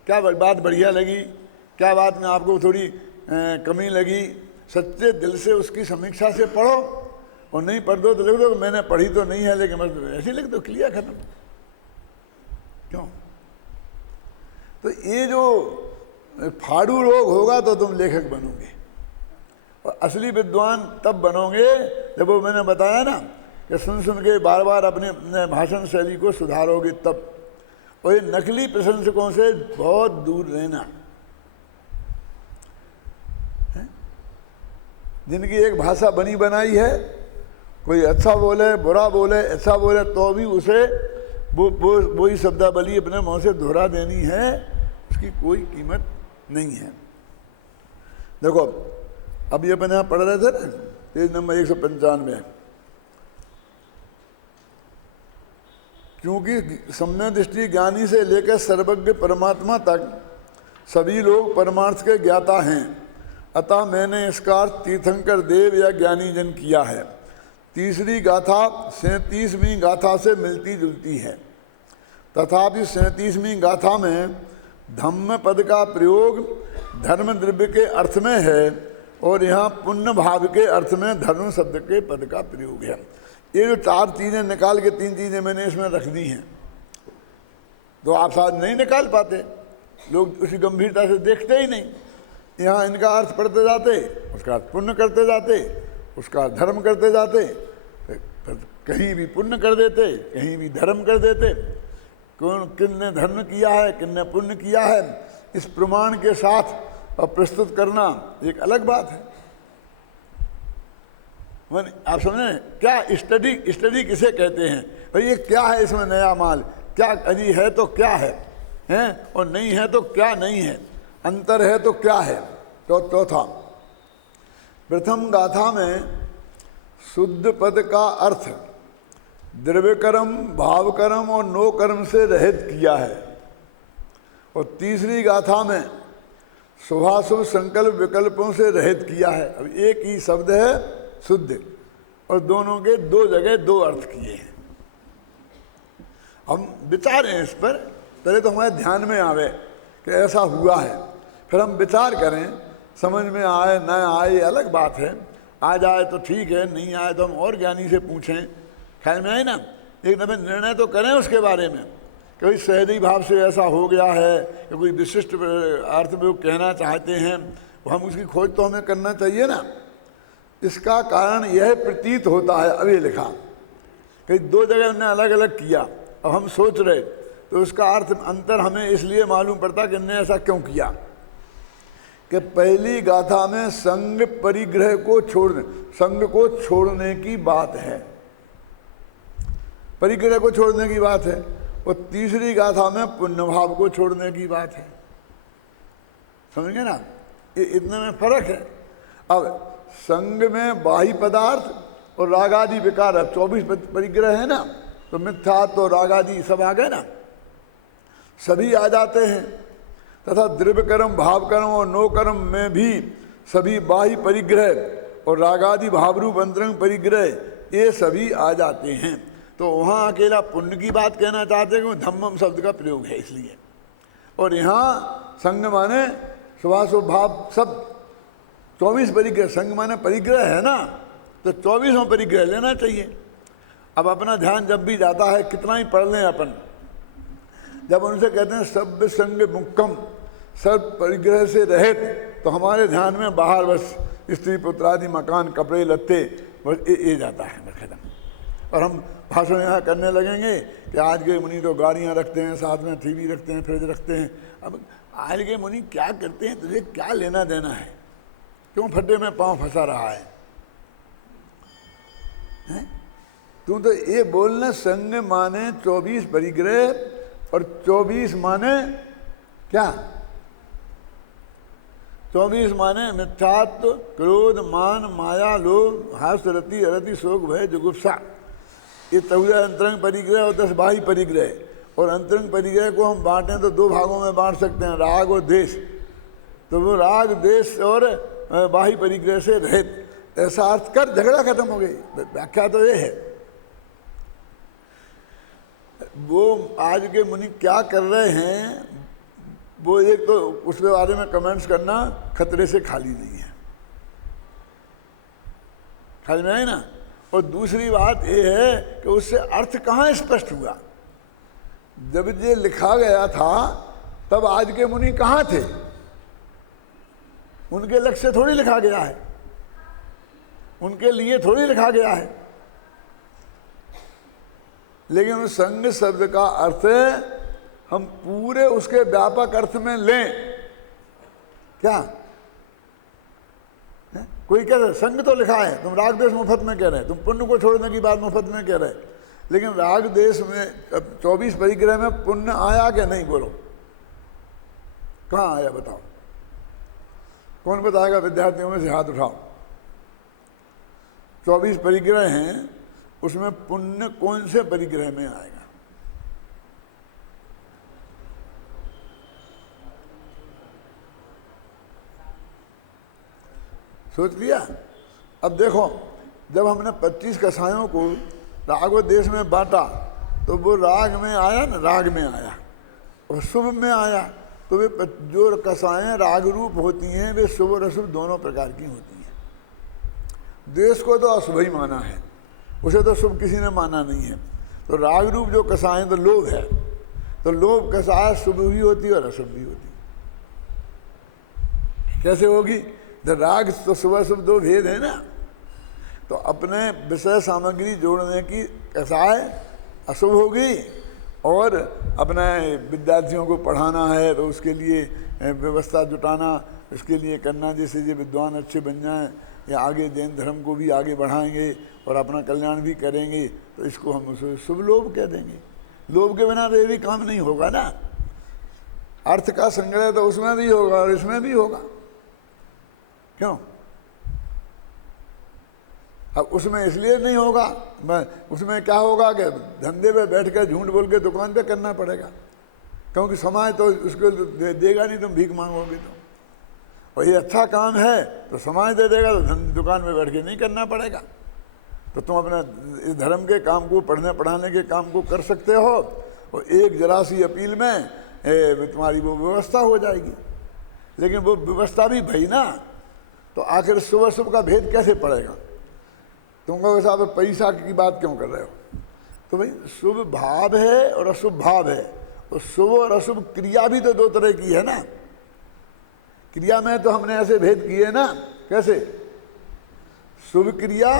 क्या बात बढ़िया लगी, क्या बात में आपको थोड़ी कमी लगी, सच्चे दिल से उसकी समीक्षा से पढ़ो, और नहीं पढ़ दो तो लिख दो मैंने पढ़ी तो नहीं है लेकिन बस ऐसे लिख दो, क्लियर खत्म। क्यों? तो ये जो फाड़ू रोग होगा तो तुम लेखक बनोगे, और असली विद्वान तब बनोगे जब वो मैंने बताया ना कि सुन सुन के बार बार अपने भाषण शैली को सुधारोगे तब। और ये नकली प्रशंसकों से बहुत दूर रहना, जिनकी एक भाषा बनी बनाई है, कोई अच्छा बोले बुरा बोले अच्छा बोले तो भी उसे वही शब्दावली अपने मुँह से दोहरा देनी है, उसकी कोई कीमत नहीं है। देखो अब ये अपन यहाँ पढ़ रहे थे ना, पेज नंबर 195, क्योंकि सम्यक दृष्टि ज्ञानी से लेकर सर्वज्ञ परमात्मा तक सभी लोग परमार्थ के ज्ञाता हैं, अतः मैंने इसका अर्थ तीर्थंकर देव या ज्ञानी जन किया है। तीसरी गाथा 37वीं गाथा से मिलती जुलती है, तथापि 37वीं गाथा में धम्म पद का प्रयोग धर्म द्रव्य के अर्थ में है, और यहाँ पुण्य भाव के अर्थ में धर्म शब्द के पद का प्रयोग है। ये जो 4 चीज़ें निकाल के 3 चीज़ें मैंने इसमें रख दी हैं, तो आप शायद नहीं निकाल पाते, लोग उसी गंभीरता से देखते ही नहीं। यहाँ इनका अर्थ पढ़ते जाते, उसका अर्थ पुण्य करते जाते, उसका धर्म करते जाते, कहीं भी पुण्य कर देते कहीं भी धर्म कर देते। कौन किसने धर्म किया है किसने पुण्य किया है, इस प्रमाण के साथ और प्रस्तुत करना एक अलग बात है। आप समझे क्या स्टडी किसे कहते हैं? भाई ये क्या है, इसमें नया माल क्या, अजी है तो क्या है, हैं, और नहीं है तो क्या नहीं है, अंतर है तो क्या है। तो चौथा, प्रथम गाथा में शुद्ध पद का अर्थ द्रव्य कर्म भाव कर्म और नो कर्म से रहित किया है, और तीसरी गाथा में शुभाशुभ संकल्प विकल्पों से रहित किया है। अब एक ही शब्द है शुद्ध, और दोनों के दो जगह दो अर्थ किए हैं। हम विचारें इस पर, पहले तो हमारे ध्यान में आवे कि ऐसा हुआ है, फिर हम विचार करें, समझ में आए न आए ये अलग बात है। आ जाए तो ठीक है, नहीं आए तो हम और ज्ञानी से पूछें, ख्याल में आए ना। एक दफे निर्णय तो करें उसके बारे में कि भाई सहजी भाव से ऐसा हो गया है कि कोई विशिष्ट अर्थ में वो कहना चाहते हैं, हम उसकी खोज तो हमें करना चाहिए ना। इसका कारण यह प्रतीत होता है, अभी लिखा कि दो जगह उन्होंने अलग अलग किया, अब हम सोच रहे तो उसका अर्थ अंतर हमें इसलिए मालूम पड़ता कि इन्होंने ऐसा क्यों किया। कि पहली गाथा में संग परिग्रह को छोड़ने, संग को छोड़ने की बात है, परिग्रह को छोड़ने की बात है, और तीसरी गाथा में पुण्य भाव को छोड़ने की बात है। समझेंगे ना, ये इतने में फर्क है। अब संग में बाह्य पदार्थ और रागादि विकार, 24 परिग्रह है ना, तो मिथ्या तो रागादि सब आ गए ना, सभी आ जाते हैं। तथा द्रव्य कर्म, भाव कर्म और नो कर्म में भी सभी बाह्य परिग्रह और रागादि भावरूप अंतरंग परिग्रह ये सभी आ जाते हैं। तो वहाँ अकेला पुण्य की बात कहना चाहते हैं कि धम्मम शब्द का प्रयोग है इसलिए, और यहाँ संग माने शुभाशुभ भाव सब 24 परिग्रह, संग माने परिग्रह है ना, तो 24वां परिग्रह लेना चाहिए। अब अपना ध्यान जब भी जाता है, कितना ही पढ़ लें अपन, जब उनसे कहते हैं सब संग मुक्कम, सब परिग्रह से रहित, तो हमारे ध्यान में बाहर बस स्त्री पुत्र आदि मकान कपड़े लत्ते बस ये जाता है खत्म। और हम भाषण यहाँ करने लगेंगे कि आज के मुनि तो गाड़ियाँ रखते हैं, साथ में टीवी रखते हैं, फ्रिज रखते हैं। अब आज के मुनि क्या करते हैं, तुझे क्या लेना देना है, क्यों फड्डे में पाँव फंसा रहा है? तू तो ये बोलना संग माने 24 परिग्रह और 24 माने क्या, 24 माने मिथ्यात्व, क्रोध, मान, माया, लोभ, हास्य, रति, अरति, शोक, भय, जुगुप्सा, ये 14 अंतरंग परिग्रह और 10 बाह्य परिग्रह। और अंतरंग परिग्रह को हम बांटें तो दो भागों में बांट सकते हैं, राग और देश। तो वो राग, देश और बाह्य परिग्रह से रहित, ऐसा अर्थ कर झगड़ा खत्म हो गई। व्याख्या तो ये है। वो आज के मुनि क्या कर रहे हैं, वो एक तो उसके बारे में कमेंट्स करना खतरे से खाली नहीं है, खाली में है ना। और दूसरी बात ये है कि उससे अर्थ कहाँ स्पष्ट हुआ। जब ये लिखा गया था तब आज के मुनि कहाँ थे, उनके लक्ष्य थोड़ी लिखा गया है, उनके लिए थोड़ी लिखा गया है। लेकिन उस संग शब्द का अर्थ हम पूरे उसके व्यापक अर्थ में लें। क्या है? कोई कह रहे संग तो लिखा है, तुम राग देश मुफ्त में कह रहे, तुम पुण्य को छोड़ने की बात मुफ्त में कह रहे, लेकिन राग देश में 24 परिग्रह में पुण्य आया क्या नहीं, बोलो कहाँ आया बताओ, कौन बताएगा? विद्यार्थियों में से हाथ उठाओ। 24 परिग्रह हैं, उसमें पुण्य कौन से परिग्रह में आएगा? सोच लिया? अब देखो, जब हमने 25 कसायों को राग व देश में बांटा तो वो राग में आया ना, राग में आया और शुभ में आया। तो वे जो कसाएं राग रूप होती हैं वे शुभ और अशुभ दोनों प्रकार की होती हैं। देश को तो अशुभ ही माना है, उसे तो शुभ किसी ने माना नहीं है। तो राग रूप जो कसाएं, तो लोभ है, तो लोभ कसाय शुभ भी होती है और अशुभ भी होती है। कैसे होगी? जब राग तो शुभ अशुभ दो भेद है ना। तो अपने विषय सामग्री जोड़ने की कसाय अशुभ होगी, और अपने विद्यार्थियों को पढ़ाना है तो उसके लिए व्यवस्था जुटाना, इसके लिए करना, जैसे ये विद्वान अच्छे बन जाएं या आगे जैन धर्म को भी आगे बढ़ाएंगे और अपना कल्याण भी करेंगे, तो इसको हम उसे शुभ लोभ कह देंगे। लोभ के बिना तो ये भी काम नहीं होगा ना। अर्थ का संग्रह तो उसमें भी होगा और इसमें भी होगा, क्यों? अब उसमें इसलिए नहीं होगा, उसमें क्या होगा कि धंधे पे बैठ कर झूठ बोल के दुकान पे करना पड़ेगा। क्योंकि समाज तो उसको देगा नहीं, तुम भीख मांगोगे तो। और ये अच्छा काम है तो समाज दे देगा, तो दुकान में बैठ के नहीं करना पड़ेगा। तो तुम अपना इस धर्म के काम को, पढ़ने पढ़ाने के काम को कर सकते हो, और एक जरा सी अपील में तुम्हारी वो व्यवस्था हो जाएगी। लेकिन वो व्यवस्था भी भई ना, तो आखिर शुभ अशुभ का भेद कैसे पड़ेगा? तुम कहोगे साहब पैसा की बात क्यों कर रहे हो? तो भाई शुभ भाव है और अशुभ भाव है, और शुभ और अशुभ क्रिया भी तो दो तरह की है ना। क्रिया में तो हमने ऐसे भेद किए ना, कैसे? शुभ क्रिया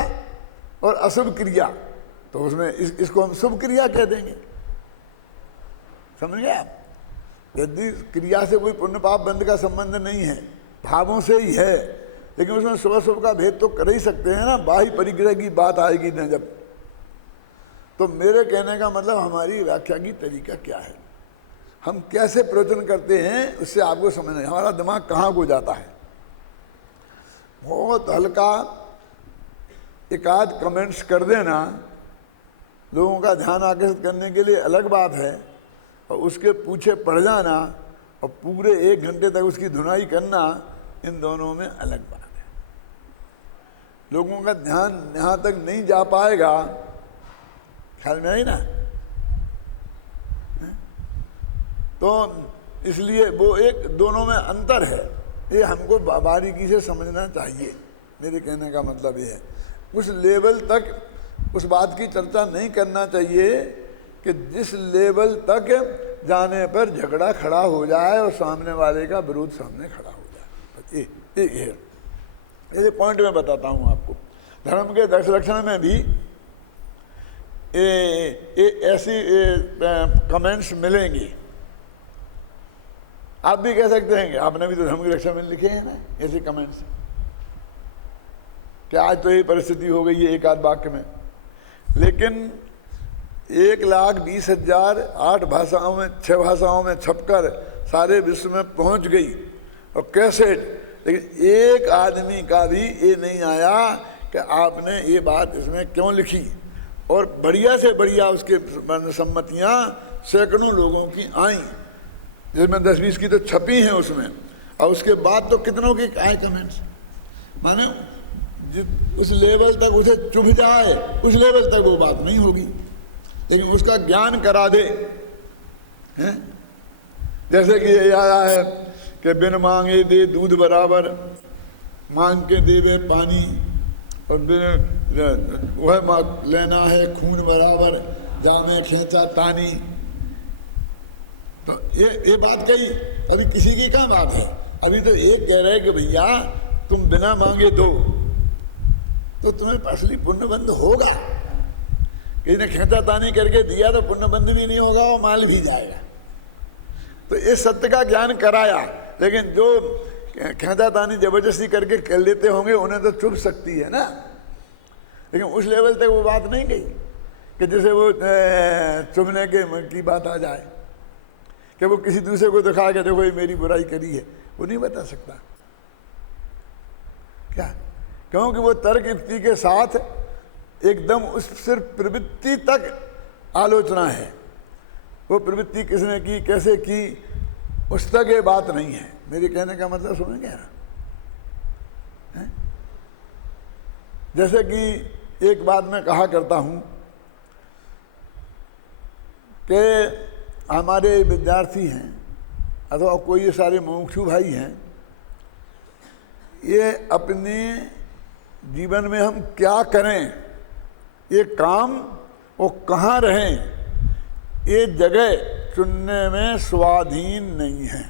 और अशुभ क्रिया, तो उसमें इसको हम शुभ क्रिया कह देंगे, समझ गए आप? यदि क्रिया से कोई पुण्य पाप बंध का संबंध नहीं है, भावों से ही है, लेकिन उसमें शुभ अशुभ का भेद तो कर ही सकते हैं ना। बाह्य परिग्रह की बात आएगी न जब, तो मेरे कहने का मतलब हमारी व्याख्या की तरीका क्या है, हम कैसे प्रवचन करते हैं, उससे आपको समझना है हमारा दिमाग कहाँ को जाता है। बहुत हल्का एक आध कमेंट्स कर देना लोगों का ध्यान आकर्षित करने के लिए अलग बात है, और उसके पीछे पड़ जाना और पूरे 1 घंटे तक उसकी धुनाई करना, इन दोनों में अलग बात है। लोगों का ध्यान यहाँ तक नहीं जा पाएगा, ख्याल में आई ना? तो इसलिए वो एक दोनों में अंतर है, ये हमको बारीकी से समझना चाहिए। मेरे कहने का मतलब ये है, उस लेवल तक उस बात की चर्चा नहीं करना चाहिए कि जिस लेवल तक जाने पर झगड़ा खड़ा हो जाए और सामने वाले का विरोध सामने खड़ा हो जाए। ये पॉइंट मैं बताता हूँ आपको। धर्म के 10 लक्षण में भी ऐसी कमेंट्स मिलेंगी। आप भी कह सकते हैं कि आपने भी तो धर्म के लक्षण में लिखे हैं ना ऐसे कमेंट्स, कि आज तो ये परिस्थिति हो गई है एक आध वाक्य में, लेकिन 1,20,000 8 भाषाओं में 6 भाषाओं में छपकर सारे विश्व में पहुंच गई, और कैसेट, लेकिन एक आदमी का भी ये नहीं आया कि आपने ये बात इसमें क्यों लिखी। और बढ़िया से बढ़िया उसके सम्मतियाँ सैकड़ों लोगों की आई, जिसमें 10-20 की तो छपी हैं उसमें, और उसके बाद तो कितनों के आए कमेंट्स। माने उस लेवल तक उसे चुभ जाए, उस लेवल तक वो बात नहीं होगी, लेकिन उसका ज्ञान करा दे हैं। जैसे कि ये आया है कि बिन मांगे दे दूध बराबर, मांग के देवे पानी, और बिन वह लेना है खून बराबर, जामे खींचा तानी। तो ये बात कही, अभी किसी की क्या बात है? अभी तो एक कह रहे कि भैया तुम बिना मांगे दो तो तुम्हें असली पुण्यबंध होगा। किसी ने खेचा तानी करके दिया तो पुण्यबंध भी नहीं होगा और माल भी जाएगा। तो इस सत्य का ज्ञान कराया, लेकिन जो खेचा तानी जबरदस्ती करके कर लेते होंगे उन्हें तो चुभ सकती है ना, लेकिन उस लेवल तक वो बात नहीं गई कि जैसे वो चुभने की बात आ जाए कि वो किसी दूसरे को दिखा के देखो ये मेरी बुराई करी है, वो नहीं बता सकता। क्या? क्योंकि वो तर्क युक्ति के साथ एकदम उस सिर्फ प्रवृत्ति तक आलोचना है। वो प्रवृत्ति किसने की, कैसे की, उस तक ये बात नहीं है। मेरे कहने का मतलब समझेंगे ना? जैसे कि एक बात मैं कहा करता हूँ कि हमारे विद्यार्थी हैं अथवा कोई ये सारे मुमुक्षु भाई हैं, ये अपने जीवन में हम क्या करें, ये काम वो कहाँ रहें, ये जगह चुनने में स्वाधीन नहीं है।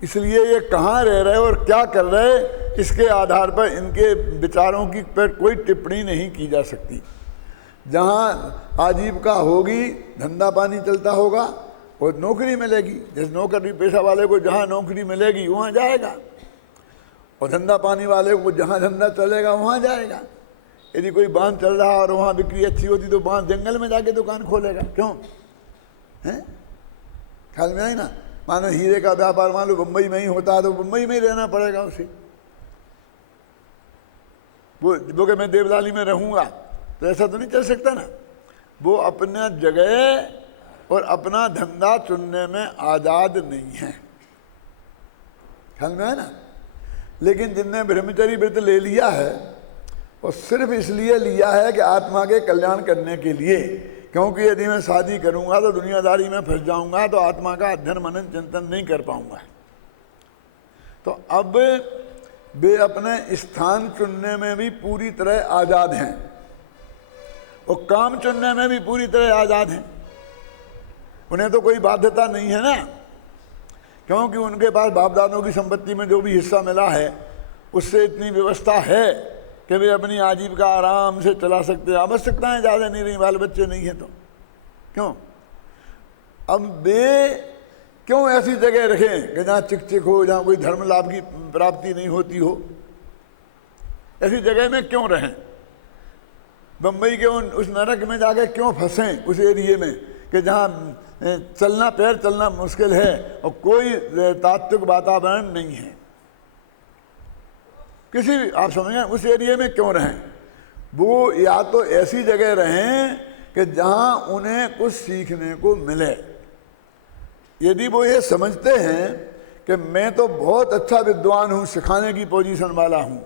इसलिए ये कहाँ रह रहे और क्या कर रहे, इसके आधार पर इनके विचारों की पर कोई टिप्पणी नहीं की जा सकती। जहाँ आजीविका होगी, धंधा पानी चलता होगा, वो नौकरी मिलेगी। जैसे नौकरी पेशा वाले को जहाँ नौकरी मिलेगी वहाँ जाएगा, और धंधा पानी वाले को जहाँ धंधा चलेगा वहाँ जाएगा। यदि कोई बांध चल रहा और वहाँ बिक्री अच्छी होती तो बांध जंगल में जाके दुकान खोलेगा, क्यों है? ख्याल में आई ना? मानो हीरे का व्यापार मान लो बम्बई में ही होता है तो बम्बई में ही रहना पड़ेगा उसे। वो कि मैं देवलाली में रहूँगा तो ऐसा तो नहीं चल सकता ना। वो अपना जगह और अपना धंधा चुनने में आज़ाद नहीं है। ख्याल में है ना। लेकिन जिनने ब्रह्मचर्य व्रत ले लिया है और सिर्फ इसलिए लिया है कि आत्मा के कल्याण करने के लिए, क्योंकि यदि मैं शादी करूंगा तो दुनियादारी में फंस जाऊंगा, तो आत्मा का अध्ययन मनन चिंतन नहीं कर पाऊंगा। तो अब वे अपने स्थान चुनने में भी पूरी तरह आज़ाद हैं और काम चुनने में भी पूरी तरह आज़ाद हैं। उन्हें तो कोई बाध्यता नहीं है ना, क्योंकि उनके पास बाप दादों की संपत्ति में जो भी हिस्सा मिला है उससे इतनी व्यवस्था है कि वे अपनी आजीविका आराम से चला सकते हैं। आवश्यकताएं ज़्यादा नहीं रही, बाल बच्चे नहीं हैं तो क्यों। अब वे क्यों ऐसी जगह रखें कि जहाँ चिक चिक हो, जहाँ कोई धर्म लाभ की प्राप्ति नहीं होती हो, ऐसी जगह में क्यों रहें। बम्बई के उस नरक में जाके क्यों फंसें, उस एरिए में कि जहाँ चलना पैर चलना मुश्किल है और कोई तात्विक वातावरण नहीं है। किसी भी आप समझें उस एरिया में क्यों रहें। वो या तो ऐसी जगह रहें कि जहाँ उन्हें कुछ सीखने को मिले। यदि वो ये समझते हैं कि मैं तो बहुत अच्छा विद्वान हूँ, सिखाने की पोजीशन वाला हूँ,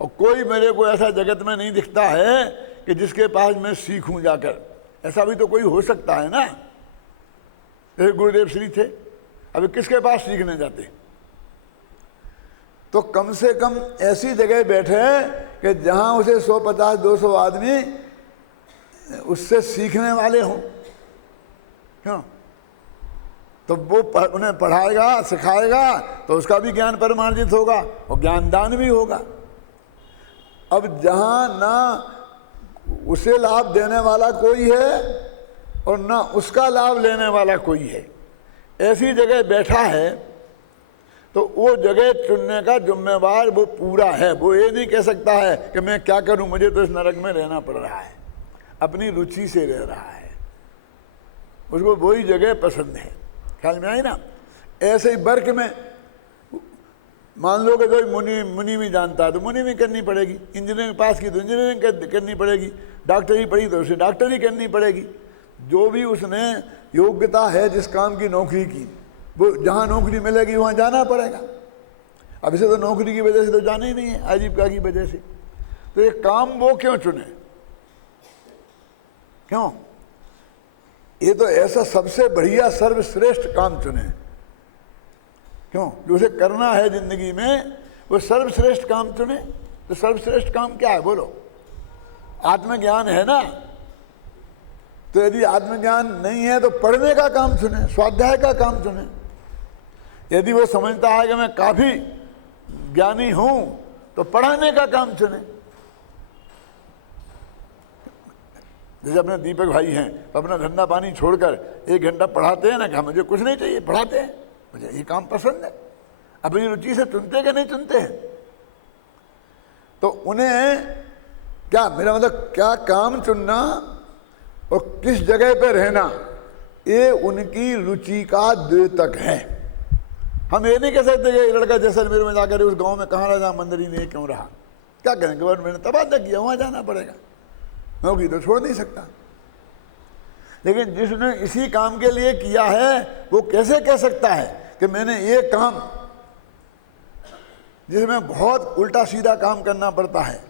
और कोई मेरे को ऐसा जगत में नहीं दिखता है कि जिसके पास मैं सीखूं जाकर, ऐसा भी तो कोई हो सकता है ना। जैसे गुरुदेव श्री थे, अभी किसके पास सीखने जाते। तो कम से कम ऐसी जगह बैठे कि जहां उसे 150-200 आदमी उससे सीखने वाले हों। क्यों। तो वो उन्हें पढ़ाएगा सिखाएगा तो उसका भी ज्ञान परिमार्जित होगा और ज्ञानदान भी होगा। अब जहां ना उसे लाभ देने वाला कोई है और ना उसका लाभ लेने वाला कोई है, ऐसी जगह बैठा है, तो वो जगह चुनने का जिम्मेवार वो पूरा है। वो ये नहीं कह सकता है कि मैं क्या करूं, मुझे तो इस नरक में रहना पड़ रहा है। अपनी रुचि से रह रहा है, उसको वही जगह पसंद है। ख्याल में आई ना। ऐसे ही वर्क में मान लो कि कोई मुनि भी जानता है तो मुनि भी करनी पड़ेगी, इंजीनियरिंग पास की तो इंजीनियरिंग करनी पड़ेगी, डॉक्टरी पढ़ी तो उसे डॉक्टरी करनी पड़ेगी। जो भी उसने योग्यता है जिस काम की नौकरी की, वो जहाँ नौकरी मिलेगी वहाँ जाना पड़ेगा। अब इसे तो नौकरी की वजह से तो जाना ही नहीं है, आजीविका की वजह से। तो ये काम वो क्यों चुने, क्यों। ये तो ऐसा सबसे बढ़िया सर्वश्रेष्ठ काम चुने, क्यों। जो उसे करना है जिंदगी में वो सर्वश्रेष्ठ काम चुने। तो सर्वश्रेष्ठ काम क्या है बोलो। आत्मज्ञान है ना। तो यदि आत्मज्ञान नहीं है तो पढ़ने का काम चुने, स्वाध्याय का काम चुने। यदि वो समझता है कि मैं काफी ज्ञानी हूं तो पढ़ाने का काम चुने। जैसे अपने दीपक भाई हैं तो अपना धंधा पानी छोड़कर 1 घंटा पढ़ाते हैं ना, कि मुझे कुछ नहीं चाहिए, पढ़ाते हैं, मुझे ये काम पसंद है। अपनी रुचि से चुनते कि नहीं चुनते हैं। तो उन्हें क्या, मेरा मतलब क्या काम चुनना और किस जगह पे रहना, ये उनकी रुचि का द्योतक है। हम ये नहीं कह सकते कि लड़का जैसलमेर में जाकर उस गांव में कहाँ रहा जहाँ मंदिर ही नहीं क्यों रहा, क्या करेंगे, गवर्नमेंट ने तबादला किया, वहाँ जाना पड़ेगा, नौकरी तो छोड़ नहीं सकता। लेकिन जिसने इसी काम के लिए किया है वो कैसे कह सकता है कि मैंने ये काम, जिसमें बहुत उल्टा सीधा काम करना पड़ता है,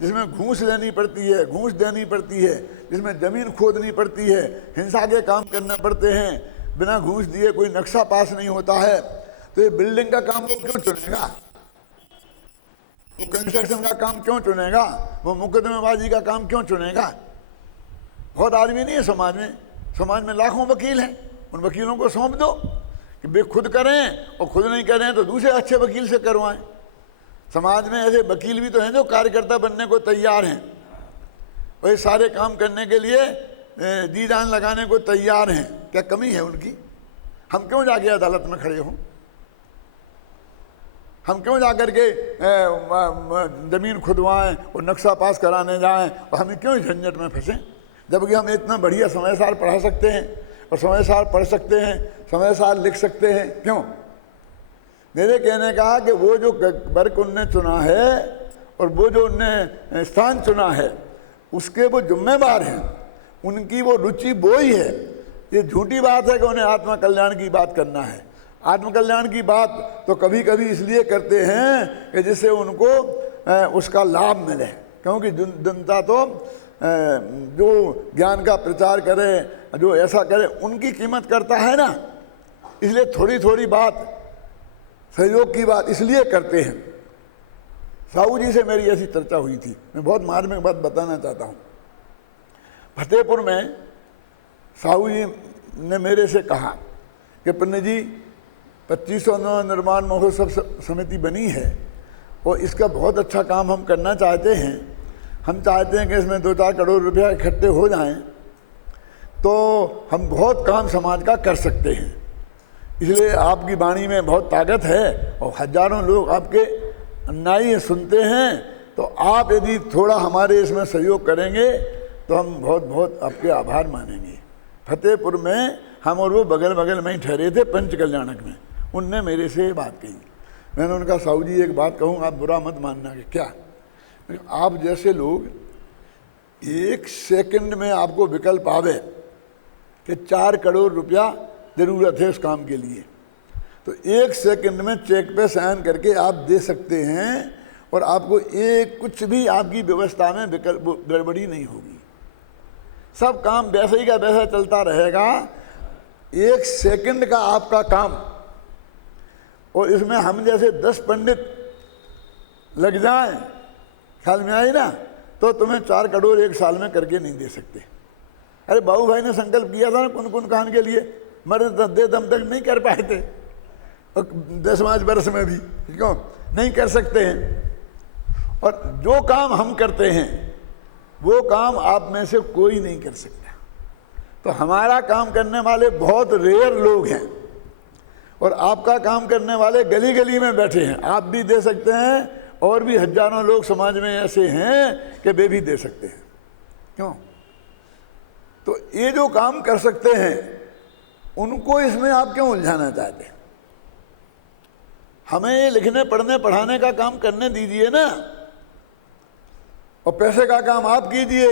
जिसमें घूस लेनी पड़ती है, घूस देनी पड़ती है, जिसमें जमीन खोदनी पड़ती है, हिंसा के काम करने पड़ते हैं, बिना घूस दिए कोई नक्शा पास नहीं होता है, तो ये बिल्डिंग का काम वो क्यों चुनेगा, वो कंस्ट्रक्शन का काम क्यों चुनेगा, वो मुकदमेबाजी का काम क्यों चुनेगा। बहुत आदमी नहीं है समाज में, समाज में लाखों वकील हैं, उन वकीलों को सौंप दो कि वे खुद करें, और खुद नहीं करें तो दूसरे अच्छे वकील से करवाएं। समाज में ऐसे वकील भी तो हैं जो कार्यकर्ता बनने को तैयार हैं, वही सारे काम करने के लिए जी जान लगाने को तैयार हैं। क्या कमी है उनकी। हम क्यों जाके अदालत में खड़े हों, हम क्यों जाकर के ज़मीन खुदवाएं और नक्शा पास कराने जाएं, और हमें क्यों झंझट में फंसें, जबकि हम इतना बढ़िया समय सार पढ़ा सकते हैं और समय सार पढ़ सकते हैं, समय सार लिख सकते हैं। क्यों। मेरे कहने का कि वो जो वर्क उनने चुना है और वो जो उनने स्थान चुना है उसके वो जिम्मेवार हैं, उनकी वो रुचि वो ही है। ये झूठी बात है कि उन्हें आत्मा कल्याण की बात करना है। आत्मकल्याण की बात तो कभी कभी इसलिए करते हैं कि जिससे उनको उसका लाभ मिले, क्योंकि जनता तो जो ज्ञान का प्रचार करे, जो ऐसा करे, उनकी कीमत करता है ना, इसलिए थोड़ी थोड़ी बात, सहयोग की बात इसलिए करते हैं। साहू जी से मेरी ऐसी चर्चा हुई थी, मैं बहुत मार्मिक बात बताना चाहता हूँ। फतेहपुर में साहू जी ने मेरे से कहा कि पंडित जी 2500 निर्माण महोत्सव समिति बनी है और इसका बहुत अच्छा काम हम करना चाहते हैं। हम चाहते हैं कि इसमें 2-4 करोड़ रुपया इकट्ठे हो जाएं तो हम बहुत काम समाज का कर सकते हैं। इसलिए आपकी वाणी में बहुत ताकत है और हजारों लोग आपके अन्यायी सुनते हैं, तो आप यदि थोड़ा हमारे इसमें सहयोग करेंगे तो हम बहुत बहुत आपके आभार मानेंगे। फतेहपुर में हम और वो बगल बगल में ही ठहरे थे, पंच कल्याणक में। उनने मेरे से बात कही। मैंने उनका साहू जी एक बात कहूँ, आप बुरा मत मानना। कि क्या? आप जैसे लोग 1 सेकंड में आपको विकल्प आवे कि 4 करोड़ रुपया ज़रूरत है उस काम के लिए, तो 1 सेकंड में चेक पे साइन करके आप दे सकते हैं और आपको एक कुछ भी आपकी व्यवस्था में विकल्प गड़बड़ी नहीं होगी। सब काम वैसे ही का वैसा चलता रहेगा। 1 सेकंड का आपका काम, और इसमें हम जैसे 10 पंडित लग जाएं, ख्याल में आई ना, तो तुम्हें 4 करोड़ 1 साल में करके नहीं दे सकते। अरे बाबू भाई ने संकल्प किया था ना कुन खान के लिए, मरे दे दम तक नहीं कर पाए थे, और 10 वर्ष में भी क्यों नहीं कर सकते हैं। और जो काम हम करते हैं वो काम आप में से कोई नहीं कर सकता। तो हमारा काम करने वाले बहुत रेयर लोग हैं और आपका काम करने वाले गली गली में बैठे हैं। आप भी दे सकते हैं और भी हजारों लोग समाज में ऐसे हैं कि वे भी दे सकते हैं। क्यों? तो ये जो काम कर सकते हैं उनको इसमें आप क्यों उलझाना चाहते हैं? हमें ये लिखने पढ़ने पढ़ाने का काम करने दीजिए ना, और पैसे का काम आप कीजिए।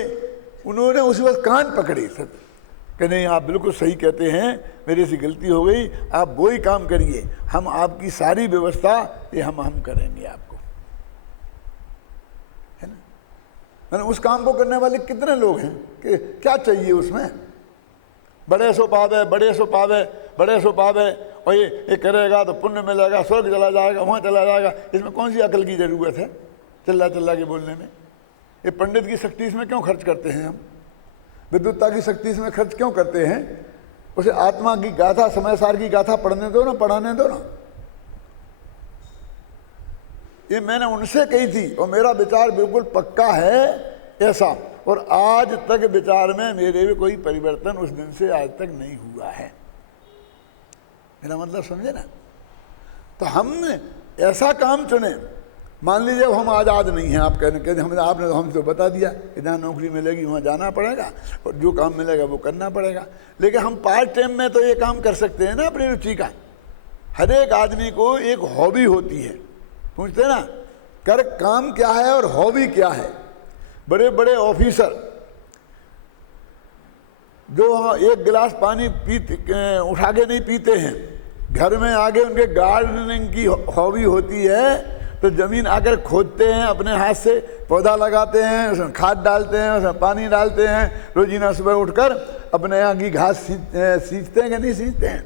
उन्होंने उसी वक्त कान पकड़े सब कि नहीं, आप बिल्कुल सही कहते हैं, मेरे से गलती हो गई, आप वही काम करिए, हम आपकी सारी व्यवस्था ये हम करेंगे आपको, है ना। मैंने उस काम को करने वाले कितने लोग हैं कि क्या चाहिए उसमें, बड़े सो पावे, बड़े सो पावे, बड़े सो पावे, और ये करेगा तो पुण्य मिलेगा, स्वर्ग चला जाएगा, वहाँ चला जाएगा। इसमें कौन सी अकल की ज़रूरत है चिल्ला चिल्ला के बोलने में? ये पंडित की शक्ति इसमें क्यों खर्च करते हैं हम? विद्वत्ता की शक्ति इसमें खर्च क्यों करते हैं? उसे आत्मा की गाथा, समय सार की गाथा पढ़ने दो ना, पढ़ाने दो ना। ये मैंने उनसे कही थी और मेरा विचार बिल्कुल पक्का है ऐसा, और आज तक विचार में मेरे में कोई परिवर्तन उस दिन से आज तक नहीं हुआ है। मेरा मतलब समझे ना। तो हम ऐसा काम चुने। मान लीजिए हम आज़ाद नहीं हैं, आप कहने आपने तो हमसे बता दिया कि जहाँ नौकरी मिलेगी वहाँ जाना पड़ेगा और जो काम मिलेगा वो करना पड़ेगा, लेकिन हम पार्ट टाइम में तो ये काम कर सकते हैं ना अपनी रुचि का। हर एक आदमी को एक हॉबी होती है, पूछते ना कर काम क्या है और हॉबी क्या है। बड़े बड़े ऑफिसर जो 1 गिलास पानी उठा के नहीं पीते हैं, घर में आगे उनके गार्डनिंग की हॉबी होती है, तो ज़मीन आकर खोदते हैं, अपने हाथ से पौधा लगाते हैं, उसमें खाद डालते हैं, उसमें पानी डालते हैं, रोजीना सुबह उठकर अपने यहाँ की घास सींचते हैं कि नहीं सींचते हैं?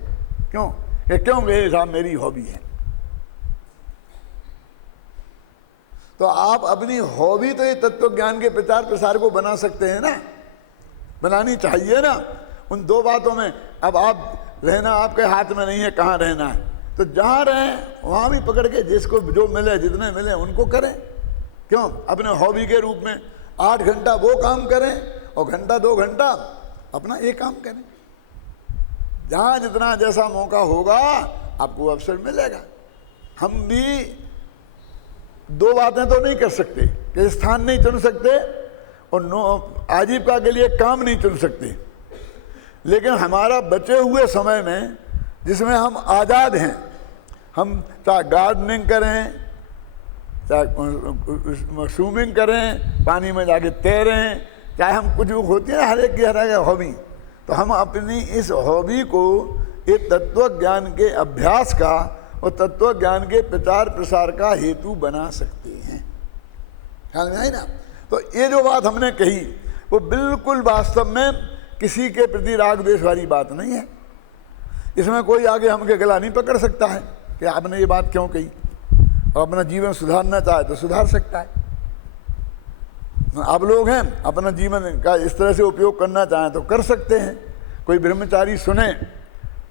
क्यों? क्यों? ये साहब मेरी हॉबी है। तो आप अपनी हॉबी तो ये तत्व ज्ञान के प्रचार प्रसार को बना सकते हैं ना, बनानी चाहिए ना। उन 2 बातों में अब आप रहना आपके हाथ में नहीं है कहाँ रहना है, तो जहाँ रहें वहाँ भी पकड़ के जिसको जो मिले, जितने मिले उनको करें। क्यों? अपने हॉबी के रूप में 8 घंटा वो काम करें और घंटा 2 घंटा अपना ये काम करें। जहाँ जितना जैसा मौका होगा आपको अवसर मिलेगा। हम भी 2 बातें तो नहीं कर सकते कि स्थान नहीं चुन सकते और आजीविका के लिए काम नहीं चुन सकते, लेकिन हमारा बचे हुए समय में जिसमें हम आज़ाद हैं, हम चाहे गार्डनिंग करें, चाहे स्विमिंग करें, पानी में जाके तैरें, चाहे हम कुछ भी होती है हर एक की हर एक हॉबी, तो हम अपनी इस हॉबी को एक तत्व ज्ञान के अभ्यास का और तत्व ज्ञान के प्रचार प्रसार का हेतु बना सकते हैं। ख्याल में आई ना? तो ये जो बात हमने कही वो बिल्कुल वास्तव में किसी के प्रति राग द्वेष वाली बात नहीं है। इसमें कोई आगे हमके गला नहीं पकड़ सकता है कि आपने ये बात क्यों कही, और अपना जीवन सुधारना चाहे तो सुधार सकता है। आप लोग हैं, अपना जीवन का इस तरह से उपयोग करना चाहें तो कर सकते हैं। कोई ब्रह्मचारी सुने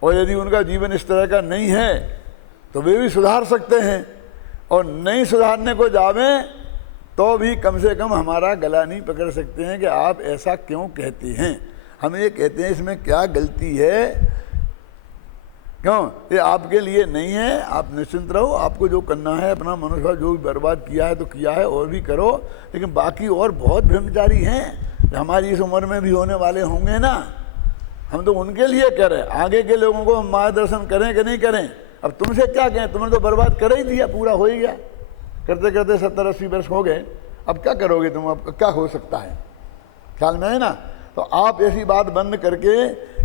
और यदि उनका जीवन इस तरह का नहीं है तो वे भी सुधार सकते हैं, और नहीं सुधारने को जावें तो भी कम से कम हमारा गला नहीं पकड़ सकते हैं कि आप ऐसा क्यों कहते हैं। हम ये कहते हैं इसमें क्या गलती है, क्यों ये आपके लिए नहीं है, आप निश्चिंत रहो, आपको जो करना है अपना मनुष्य जो बर्बाद किया है तो किया है और भी करो। लेकिन बाकी और बहुत ब्रह्मचारी हैं हमारी इस उम्र में भी होने वाले होंगे ना, हम तो उनके लिए कह रहे हैं। आगे के लोगों को हम मार्गदर्शन करें कि नहीं करें, अब तुमसे क्या कहें, तुमने तो बर्बाद कर ही दिया, पूरा हो ही गया, करते करते 70-80 वर्ष हो गए, अब क्या करोगे तुम, अब क्या हो सकता है। ख्याल में है ना? तो आप ऐसी बात बंद करके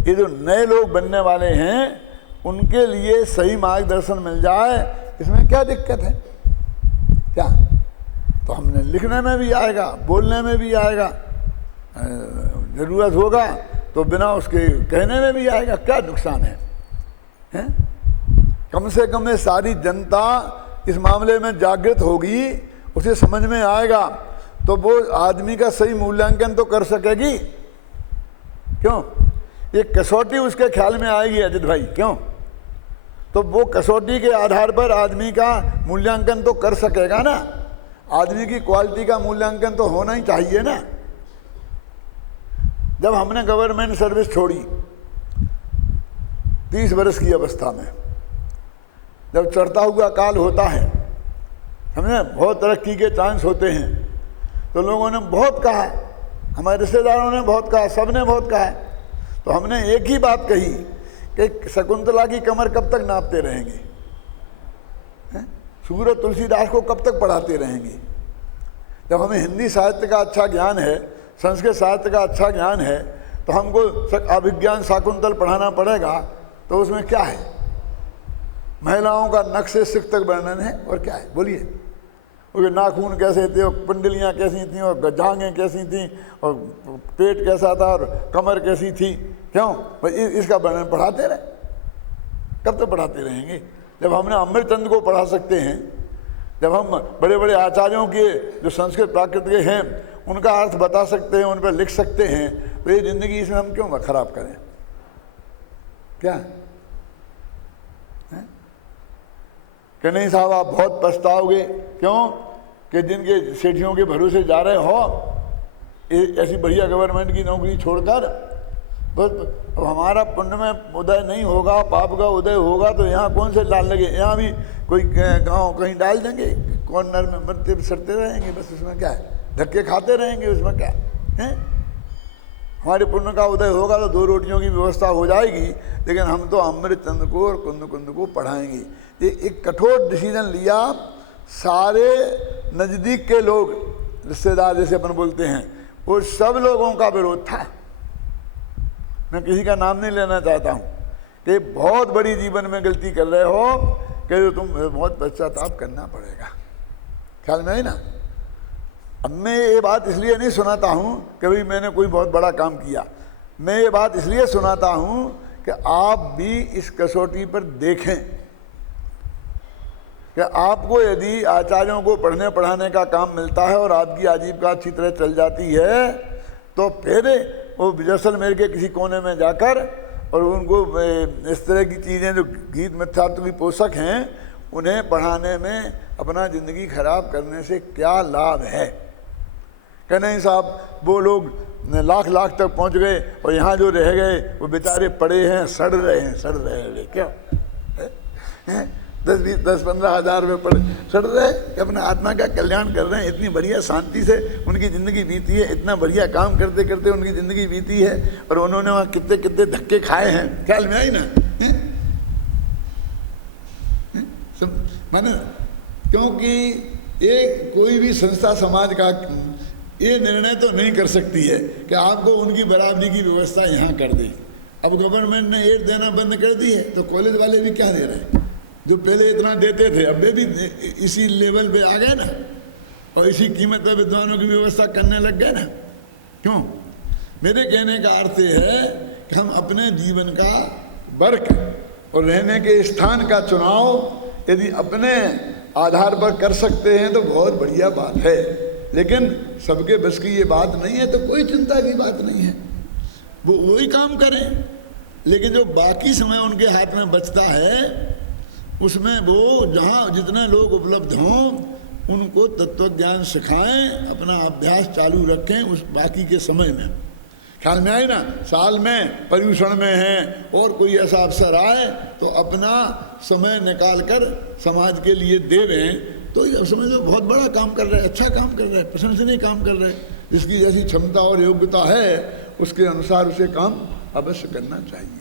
ये जो नए लोग बनने वाले हैं उनके लिए सही मार्गदर्शन मिल जाए, इसमें क्या दिक्कत है क्या? तो हमने लिखने में भी आएगा, बोलने में भी आएगा, ज़रूरत होगा तो बिना उसके कहने में भी आएगा, क्या नुकसान है? कम से कम ये सारी जनता इस मामले में जागृत होगी, उसे समझ में आएगा तो वो आदमी का सही मूल्यांकन तो कर सकेगी। क्यों? ये कसौटी उसके ख्याल में आएगी अजित भाई, क्यों? तो वो कसौटी के आधार पर आदमी का मूल्यांकन तो कर सकेगा ना। आदमी की क्वालिटी का मूल्यांकन तो होना ही चाहिए ना। जब हमने गवर्नमेंट सर्विस छोड़ी 30 वर्ष की अवस्था में, जब चढ़ता हुआ काल होता है, हमने बहुत तरक्की के चांस होते हैं, तो लोगों ने बहुत कहा, हमारे रिश्तेदारों ने बहुत कहा, सब ने बहुत कहा, तो हमने एक ही बात कही कि शकुंतला की कमर कब तक नापते रहेंगे, सूरत तुलसीदास को कब तक पढ़ाते रहेंगे। जब हमें हिंदी साहित्य का अच्छा ज्ञान है, संस्कृत साहित्य का अच्छा ज्ञान है, तो हमको अभिज्ञान शाकुंतल पढ़ाना पड़ेगा, तो उसमें क्या है? महिलाओं का नख से सिख तक वर्णन है, और क्या है बोलिए? उनके नाखून कैसे थे, और कुंडलियाँ कैसी थीं, और जांघें कैसी थीं, और पेट कैसा था, और कमर कैसी थी, क्यों? इसका वर्णन पढ़ाते रहे, कब तक पढ़ाते रहेंगे? जब हमने अमृतचंद को पढ़ा सकते हैं, जब हम बड़े बड़े आचार्यों के जो संस्कृत प्राकृत के हैं उनका अर्थ बता सकते हैं, उन पर लिख सकते हैं, तो ये जिंदगी इसमें हम क्यों खराब करें? क्या कि नहीं साहब आप बहुत पछताओगे, क्यों? कि जिनके सेठियों के भरोसे जा रहे हो ऐसी बढ़िया गवर्नमेंट की नौकरी छोड़कर, बस अब हमारा पुण्य में उदय नहीं होगा, पाप का उदय होगा, तो यहाँ कौन से डाल लगे? यहाँ भी कोई गांव कहीं डाल देंगे, कॉर्नर में मरते सड़ते रहेंगे, बस उसमें क्या है? धक्के खाते रहेंगे, उसमें क्या है? हमारे पुण्य का उदय होगा तो 2 रोटियों की व्यवस्था हो जाएगी, लेकिन हम तो अमृतचंद को और कुंद कुंद को पढ़ाएंगे। ये एक कठोर डिसीजन लिया, सारे नज़दीक के लोग, रिश्तेदार जैसे अपन बोलते हैं, वो सब लोगों का विरोध था। मैं किसी का नाम नहीं लेना चाहता हूँ कि बहुत बड़ी जीवन में गलती कर रहे हो कि तुम बहुत पश्चाताप करना पड़ेगा। ख्याल में है ना? अब मैं ये बात इसलिए नहीं सुनाता हूँ कि भाई मैंने कोई बहुत बड़ा काम किया, मैं ये बात इसलिए सुनाता हूँ कि आप भी इस कसौटी पर देखें कि आपको यदि आचार्यों को पढ़ने पढ़ाने का काम मिलता है और आपकी आजीविका अच्छी तरह चल जाती है, तो फिर वो जैसलमेर के किसी कोने में जाकर और उनको इस तरह की चीज़ें जो गीत मिथ्यात्व की पोषक हैं उन्हें पढ़ाने में अपना ज़िंदगी खराब करने से क्या लाभ है? कि नहीं साहब वो लोग लाख लाख तक पहुंच गए और यहाँ जो रह गए वो बेचारे पड़े हैं, सड़ रहे हैं। क्या 10-15 हज़ार में पड़े सड़ रहे हैं, अपना आत्मा का कल्याण कर रहे हैं, इतनी बढ़िया शांति से उनकी ज़िंदगी बीती है, इतना बढ़िया काम करते करते उनकी ज़िंदगी बीती है, और उन्होंने वहाँ कितने कितने धक्के खाए हैं। ख्याल में आई ना? माने क्योंकि ये कोई भी संस्था समाज का ये निर्णय तो नहीं कर सकती है कि आपको उनकी बराबरी की व्यवस्था यहाँ कर दे। अब गवर्नमेंट ने एड देना बंद कर दी है तो कॉलेज वाले भी क्या दे रहे हैं? जो पहले इतना देते थे अब वे भी इसी लेवल पे आ गए ना, और इसी कीमत पर विद्वानों की व्यवस्था करने लग गए ना। क्यों? मेरे कहने का अर्थ है कि हम अपने जीवन का वर्क और रहने के स्थान का चुनाव यदि अपने आधार पर कर सकते हैं तो बहुत बढ़िया बात है, लेकिन सबके बस की ये बात नहीं है तो कोई चिंता की बात नहीं है, वो वही काम करें। लेकिन जो बाकी समय उनके हाथ में बचता है उसमें वो जहाँ जितने लोग उपलब्ध हों उनको तत्वज्ञान सिखाएं, अपना अभ्यास चालू रखें उस बाकी के समय में। ख्याल में आए ना, साल में पर्यूषण में है और कोई ऐसा अवसर आए तो अपना समय निकाल कर समाज के लिए देवें, तो ये समझो बहुत बड़ा काम कर रहे हैं, अच्छा काम कर रहे हैं, प्रशंसनीय काम कर रहे हैं। जिसकी जैसी क्षमता और योग्यता है उसके अनुसार उसे काम अवश्य करना चाहिए।